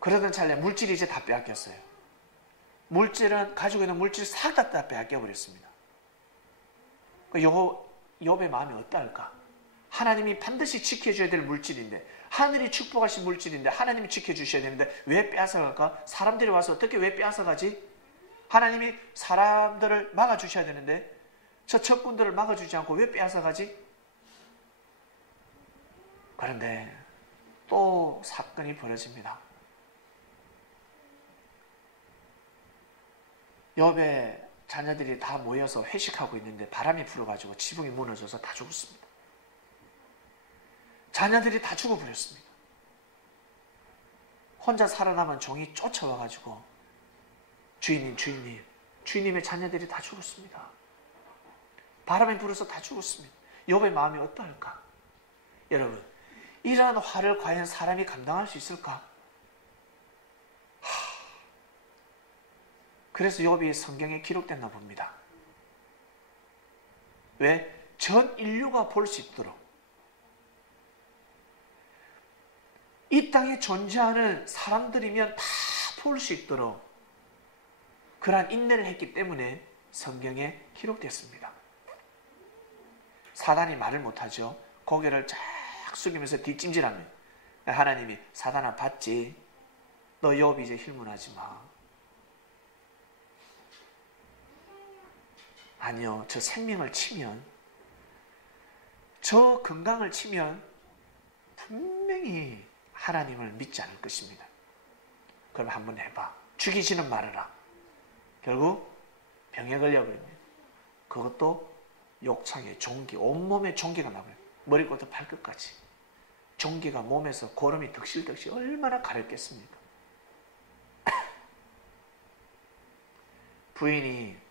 그러던 찰나에 물질이 이제 다 빼앗겼어요. 물질은 가지고 있는 물질 싹 다 빼앗겨버렸습니다. 욥의 마음이 어떨까? 하나님이 반드시 지켜줘야 될 물질인데, 하늘이 축복하신 물질인데 하나님이 지켜주셔야 되는데 왜 빼앗아갈까? 사람들이 와서 어떻게 왜 빼앗아가지? 하나님이 사람들을 막아주셔야 되는데 저 적군들을 막아주지 않고 왜 빼앗아가지? 그런데 또 사건이 벌어집니다. 욥의 자녀들이 다 모여서 회식하고 있는데 바람이 불어가지고 지붕이 무너져서 다 죽었습니다. 자녀들이 다 죽어버렸습니다. 혼자 살아남은 종이 쫓아와가지고 주인님의 자녀들이 다 죽었습니다. 바람이 불어서 다 죽었습니다. 욥의 마음이 어떠할까? 여러분, 이러한 화를 과연 사람이 감당할 수 있을까? 그래서 욥이 성경에 기록됐나 봅니다. 왜? 전 인류가 볼 수 있도록, 이 땅에 존재하는 사람들이면 다 볼 수 있도록 그러한 인내를 했기 때문에 성경에 기록됐습니다. 사단이 말을 못하죠. 고개를 쫙 숙이면서 뒷찜질합니다. 하나님이 사단아 봤지? 너 욥이 이제 힐문하지 마. 아니요. 저 생명을 치면, 저 건강을 치면 분명히 하나님을 믿지 않을 것입니다. 그럼 한번 해봐. 죽이지는 말아라. 결국 병에 걸려버립니다. 그것도 욕창에 종기, 온몸에 종기가 나버려요. 머리부터 발끝까지. 종기가 몸에서 고름이 득실득실 얼마나 가렵겠습니까? 부인이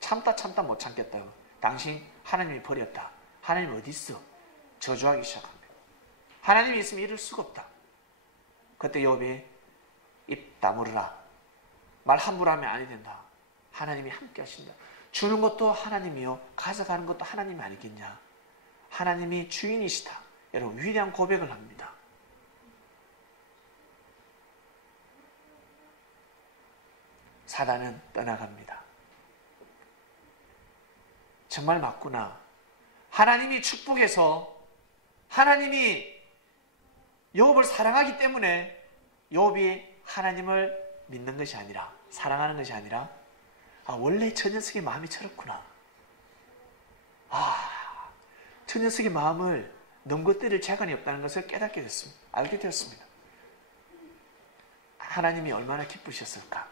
참다 못 참겠다고. 당신 하나님이 버렸다. 하나님 어디 있어? 저주하기 시작합니다. 하나님이 있으면 이럴 수가 없다. 그때 욥이 입 다물으라. 말 함부로 하면 아니 된다. 하나님이 함께 하신다. 주는 것도 하나님이요, 가져가는 것도 하나님이 아니겠냐. 하나님이 주인이시다. 여러분, 위대한 고백을 합니다. 사단은 떠나갑니다. 정말 맞구나. 하나님이 축복해서 하나님이 욥을 사랑하기 때문에 욥이 하나님을 믿는 것이 아니라, 사랑하는 것이 아니라, 원래 저 녀석의 마음이 저렇구나. 저 녀석의 마음을 넘것들일 재간이 없다는 것을 깨닫게 됐습니다. 알게 되었습니다. 하나님이 얼마나 기쁘셨을까.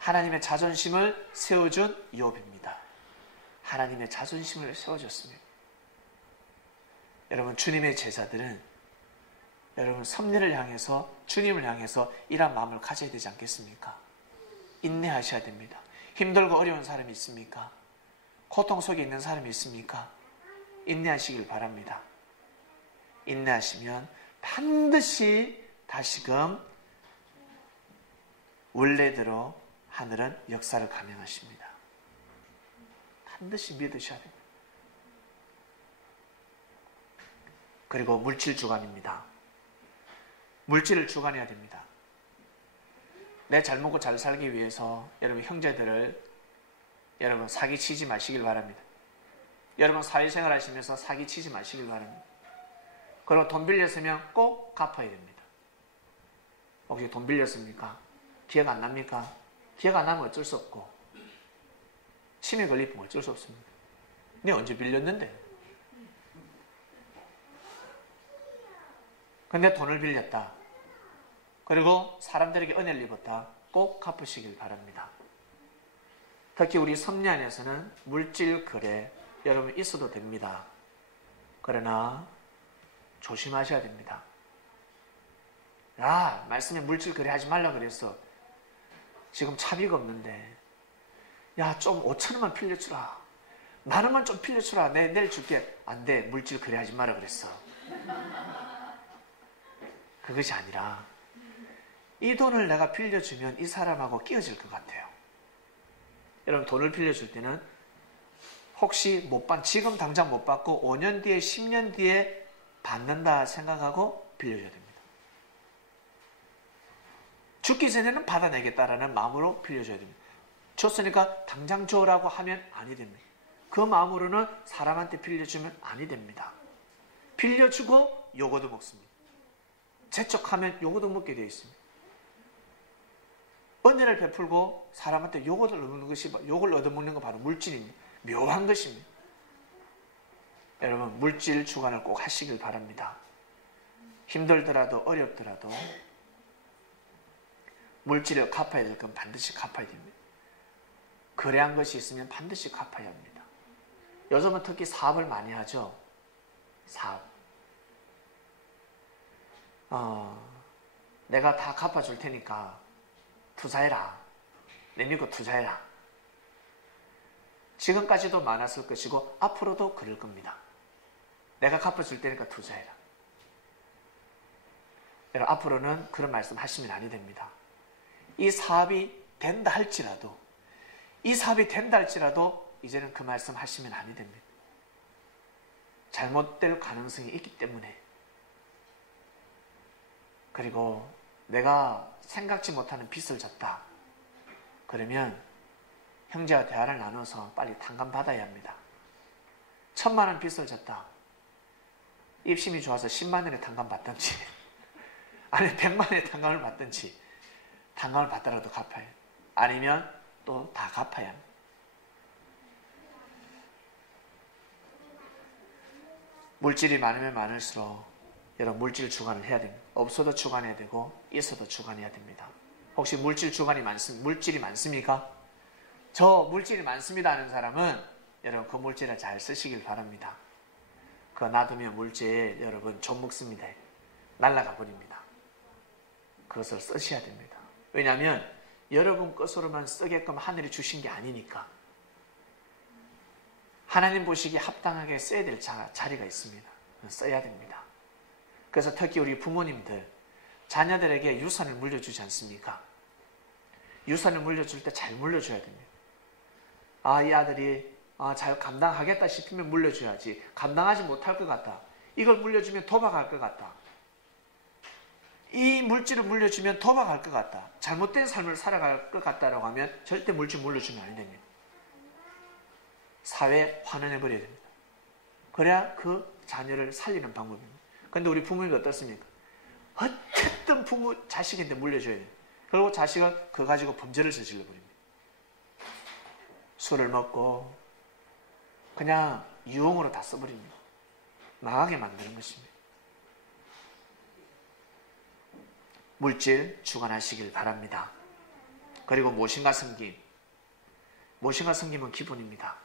하나님의 자존심을 세워준 욥입니다. 하나님의 자존심을 세워줬습니다. 여러분, 주님의 제자들은 여러분 섭리를 향해서, 주님을 향해서 이런 마음을 가져야 되지 않겠습니까? 인내하셔야 됩니다. 힘들고 어려운 사람이 있습니까? 고통 속에 있는 사람이 있습니까? 인내하시길 바랍니다. 인내하시면 반드시 다시금 원래대로 하늘은 역사를 감행하십니다. 반드시 믿으셔야 됩니다. 그리고 물질 주관입니다. 물질을 주관해야 됩니다. 내 잘 먹고 잘 살기 위해서 여러분 형제들을 여러분 사기치지 마시길 바랍니다. 여러분 사회생활 하시면서 사기치지 마시길 바랍니다. 그리고 돈 빌렸으면 꼭 갚아야 됩니다. 혹시 돈 빌렸습니까? 기억 안 납니까? 기억 안 나면 어쩔 수 없고, 치매 걸리면 어쩔 수 없습니다. 네 언제 빌렸는데? 근데 돈을 빌렸다. 그리고 사람들에게 은혜를 입었다. 꼭 갚으시길 바랍니다. 특히 우리 섭리 안에서는 물질 거래 여러분 있어도 됩니다. 그러나 조심하셔야 됩니다. 말씀에 물질 거래 하지 말라 그랬어. 지금 차비가 없는데 좀 5,000원만 빌려주라. 10,000원만 좀 빌려주라. 내일 줄게. 안 돼. 물질 거래 하지 마라 그랬어. 그것이 아니라 이 돈을 내가 빌려주면 이 사람하고 끼어질 것 같아요. 여러분 돈을 빌려줄 때는 혹시 지금 당장 못 받고 5년 뒤에 10년 뒤에 받는다 생각하고 빌려줘야 됩니다. 죽기 전에는 받아내겠다라는 마음으로 빌려줘야 됩니다. 줬으니까 당장 줘라고 하면 아니 됩니다. 그 마음으로는 사람한테 빌려주면 아니 됩니다. 빌려주고 요거도 먹습니다. 재촉하면 요거도 먹게 되어 있습니다. 은혜를 베풀고 사람한테 요거를 얻어먹는 거 바로 물질입니다. 묘한 것입니다. 여러분 물질 주관을 꼭 하시길 바랍니다. 힘들더라도 어렵더라도 물질을 갚아야 될 건 반드시 갚아야 됩니다. 거래한 것이 있으면 반드시 갚아야 합니다. 요즘은 특히 사업을 많이 하죠. 사업. 내가 다 갚아줄 테니까 투자해라. 내 믿고 투자해라. 지금까지도 많았을 것이고 앞으로도 그럴 겁니다. 내가 갚아줄 테니까 투자해라. 여러분 앞으로는 그런 말씀 하시면 아니 됩니다. 이 사업이 된다 할지라도, 이 사업이 된다 할지라도 이제는 그 말씀 하시면 아니 됩니다. 잘못될 가능성이 있기 때문에. 그리고 내가 생각지 못하는 빚을 졌다. 그러면 형제와 대화를 나눠서 빨리 탕감받아야 합니다. 1,000만 원 빚을 졌다. 입심이 좋아서 10만 원에 탕감받든지 아니 100만 원에 탕감을 받든지 탕감을 받더라도 갚아요. 아니면 또 다 갚아야 합니다. 물질이 많으면 많을수록 여러분 물질 주관을 해야 됩니다. 없어도 주관해야 되고 있어도 주관해야 됩니다. 혹시 물질이 많습니까? 저 물질이 많습니다 하는 사람은 여러분 그 물질을 잘 쓰시길 바랍니다. 그거 놔두면 물질 여러분 좀 먹습니다. 날아가 버립니다. 그것을 쓰셔야 됩니다. 왜냐하면 여러분 것으로만 쓰게끔 하늘이 주신 게 아니니까. 하나님 보시기에 합당하게 써야 될 자리가 있습니다. 써야 됩니다. 그래서 특히 우리 부모님들 자녀들에게 유산을 물려주지 않습니까? 유산을 물려줄 때 잘 물려줘야 됩니다. 이 아들이 잘 감당하겠다 싶으면 물려줘야지. 감당하지 못할 것 같다. 이걸 물려주면 도박할 것 같다. 이 물질을 물려주면 도박할 것 같다. 잘못된 삶을 살아갈 것 같다라고 하면 절대 물질 물려주면 안 됩니다. 사회에 환원해버려야 됩니다. 그래야 그 자녀를 살리는 방법입니다. 그런데 우리 부모님이 어떻습니까? 어쨌든 자식인데 물려줘야 돼요. 그리고 자식은 그거 가지고 범죄를 저질러 버립니다. 술을 먹고 그냥 유흥으로 다 써버립니다. 나가게 만드는 것입니다. 물질 주관하시길 바랍니다. 그리고 모신과 섬김. 모신과 섬김은 기본입니다.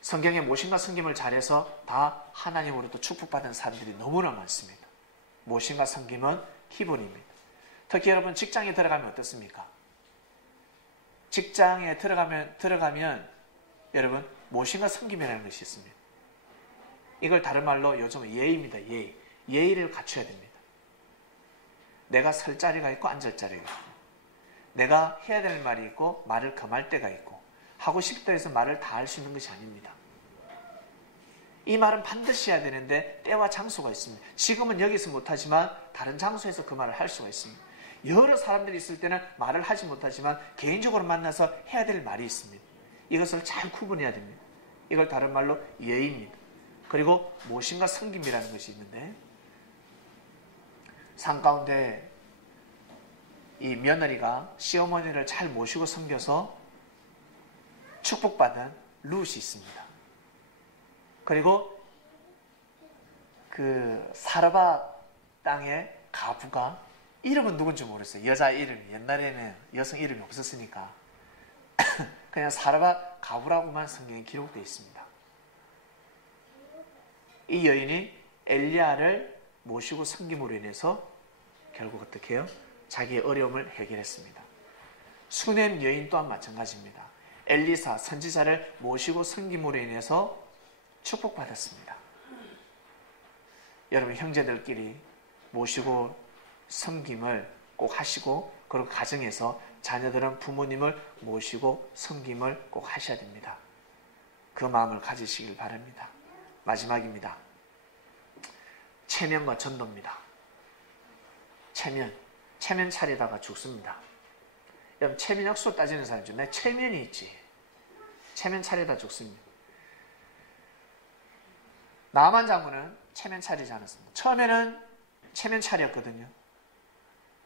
성경에 모신과 섬김을 잘해서 다 하나님으로부터 축복받은 사람들이 너무나 많습니다. 모신과 섬김은 기본입니다. 특히 여러분 직장에 들어가면 어떻습니까? 직장에 들어가면 여러분 모신과 섬김이라는 것이 있습니다. 이걸 다른 말로 요즘은 예의입니다. 예의를 갖춰야 됩니다. 내가 설 자리가 있고 앉을 자리가 있고, 내가 해야 될 말이 있고 말을 금할 때가 있고, 하고 싶다 해서 말을 다 할 수 있는 것이 아닙니다. 이 말은 반드시 해야 되는데 때와 장소가 있습니다. 지금은 여기서 못하지만 다른 장소에서 그 말을 할 수가 있습니다. 여러 사람들이 있을 때는 말을 하지 못하지만 개인적으로 만나서 해야 될 말이 있습니다. 이것을 잘 구분해야 됩니다. 이걸 다른 말로 예의입니다. 그리고 모신과 섬김이라는 것이 있는데, 산 가운데 이 며느리가 시어머니를 잘 모시고 섬겨서 축복받은 룻이 있습니다. 그리고 그 사르밧 땅의 가부가, 이름은 누군지 모르겠어요. 여자 이름이, 옛날에는 여성 이름이 없었으니까 그냥 사르밧 가부라고만 성경에 기록되어 있습니다. 이 여인이 엘리야를 모시고 섬김으로 인해서 결국 어떻게 해요? 자기의 어려움을 해결했습니다. 수넴 여인 또한 마찬가지입니다. 엘리사 선지자를 모시고 섬김으로 인해서 축복받았습니다. 여러분 형제들끼리 모시고 섬김을 꼭 하시고, 그리고 가정에서 자녀들은 부모님을 모시고 섬김을 꼭 하셔야 됩니다. 그 마음을 가지시길 바랍니다. 마지막입니다. 체면과 전도입니다. 체면 차리다가 죽습니다. 여러분 체면 역수 따지는 사람 중 내 체면이 있지. 체면 차리다 죽습니다. 나만 장군은 체면 차리지 않았습니다. 처음에는 체면 차렸거든요.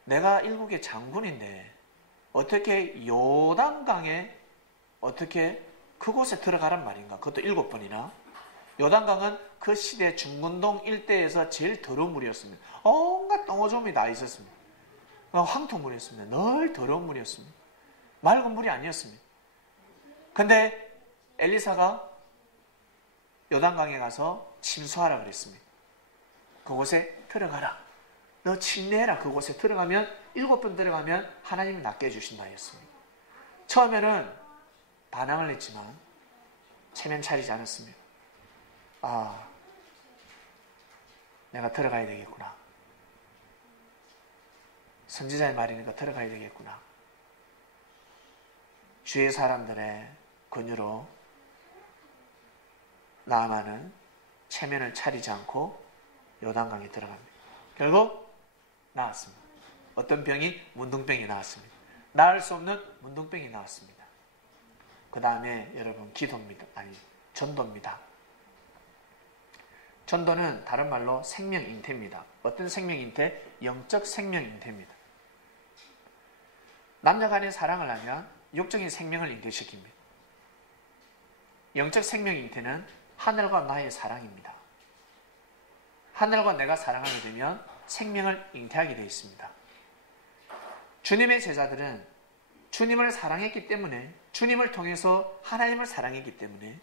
내가 일국의 장군인데 어떻게 요단강에 어떻게 그곳에 들어가란 말인가? 그것도 7번이나. 요단강은 그 시대 중근동 일대에서 제일 더러운 물이었습니다. 온갖 똥오줌이 다 있었습니다. 황토물이었습니다. 늘 더러운 물이었습니다. 맑은 물이 아니었습니다. 근데 엘리사가 요단강에 가서 침수하라 그랬습니다. 그곳에 들어가라. 너 침례해라. 그곳에 들어가면 7번 들어가면 하나님이 낫게 해주신다 했습니다. 처음에는 반항을 했지만 체면 차리지 않았습니다. 내가 들어가야 되겠구나. 선지자의 말이니까 들어가야 되겠구나. 주위 사람들의 권유로 나아만은 체면을 차리지 않고 요단강에 들어갑니다. 결국 나았습니다. 어떤 병이? 문둥병이 나왔습니다. 나을 수 없는 문둥병이 나왔습니다. 그 다음에 여러분 기도입니다. 아니 전도입니다. 전도는 다른 말로 생명잉태입니다. 어떤 생명잉태? 영적 생명잉태입니다. 남녀 간의 사랑을 하면 육적인 생명을 잉태시킵니다. 영적 생명잉태는 하늘과 나의 사랑입니다. 하늘과 내가 사랑하게 되면 생명을 잉태하게 되어 있습니다. 주님의 제자들은 주님을 사랑했기 때문에, 주님을 통해서 하나님을 사랑했기 때문에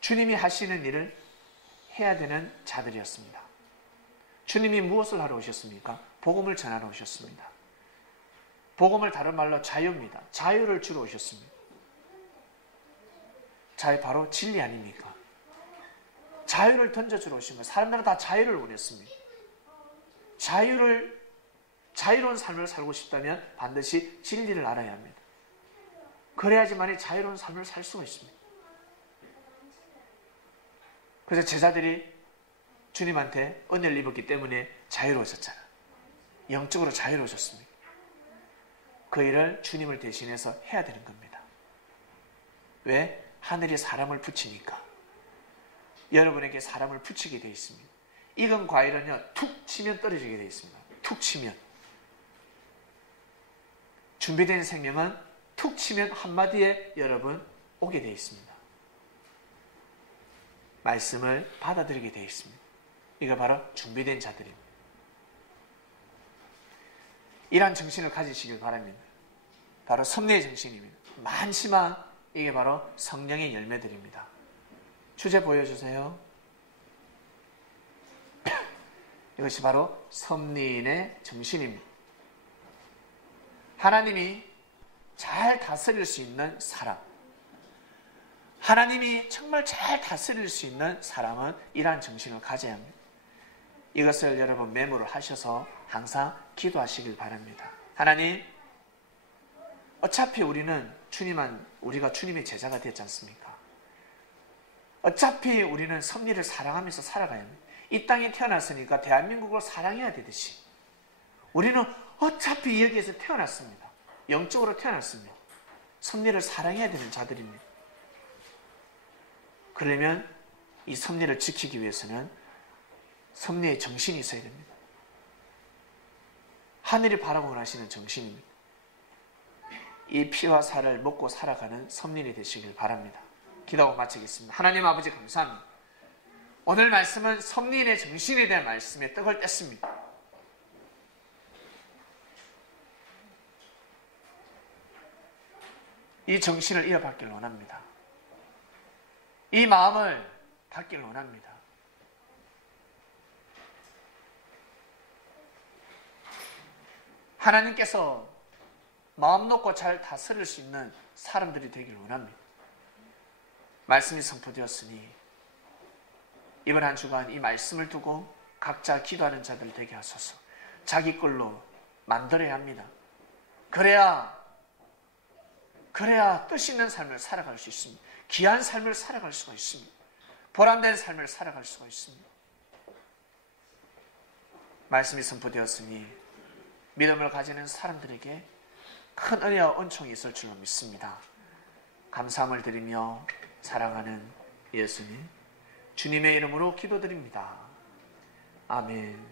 주님이 하시는 일을 해야 되는 자들이었습니다. 주님이 무엇을 하러 오셨습니까? 복음을 전하러 오셨습니다. 복음을 다른 말로 자유입니다. 자유를 주러 오셨습니다. 자유 바로 진리 아닙니까? 자유를 던져주러 오신 거예요. 사람들은 다 자유를 원했습니다. 자유로운 삶을 살고 싶다면 반드시 진리를 알아야 합니다. 그래야지만이 자유로운 삶을 살 수가 있습니다. 그래서 제자들이 주님한테 은혜를 입었기 때문에 자유로워졌잖아요. 영적으로 자유로워졌습니다. 그 일을 주님을 대신해서 해야 되는 겁니다. 왜? 하늘이 사람을 붙이니까. 여러분에게 사람을 붙이게 되어 있습니다. 익은 과일은요, 툭 치면 떨어지게 되어 있습니다. 툭 치면. 준비된 생명은 툭 치면 한마디에 여러분 오게 되어 있습니다. 말씀을 받아들이게 되어 있습니다. 이거 바로 준비된 자들입니다. 이러한 정신을 가지시길 바랍니다. 바로 섭리의 정신입니다. 만심한 이게 바로 성령의 열매들입니다. 주제 보여주세요. 이것이 바로 섭리인의 정신입니다. 하나님이 잘 다스릴 수 있는 사람, 하나님이 정말 잘 다스릴 수 있는 사람은 이러한 정신을 가져야 합니다. 이것을 여러분 메모를 하셔서 항상 기도하시길 바랍니다. 하나님, 어차피 우리가 주님의 제자가 되었지 않습니까? 어차피 우리는 섭리를 사랑하면서 살아가야 합니다. 이 땅에 태어났으니까 대한민국을 사랑해야 되듯이 우리는 어차피 여기에서 태어났습니다. 영적으로 태어났습니다. 섭리를 사랑해야 되는 자들입니다. 그러면 이 섭리를 지키기 위해서는 섭리의 정신이 있어야 됩니다. 하늘이 바라보고 하시는 정신입니다. 이 피와 살을 먹고 살아가는 섭리인이 되시길 바랍니다. 기도하고 마치겠습니다. 하나님 아버지 감사합니다. 오늘 말씀은 섭리인의 정신에 대한 말씀에 떡을 뗐습니다. 이 정신을 이어받길 원합니다. 이 마음을 받길 원합니다. 하나님께서 마음 놓고 잘 다스릴 수 있는 사람들이 되길 원합니다. 말씀이 선포되었으니 이번 한 주간 이 말씀을 두고 각자 기도하는 자들 되게 하소서. 자기 걸로 만들어야 합니다. 그래야 뜻 있는 삶을 살아갈 수 있습니다. 귀한 삶을 살아갈 수가 있습니다. 보람된 삶을 살아갈 수가 있습니다. 말씀이 선포되었으니 믿음을 가지는 사람들에게 큰 은혜와 은총이 있을 줄로 믿습니다. 감사함을 드리며 사랑하는 예수님, 주님의 이름으로 기도드립니다. 아멘.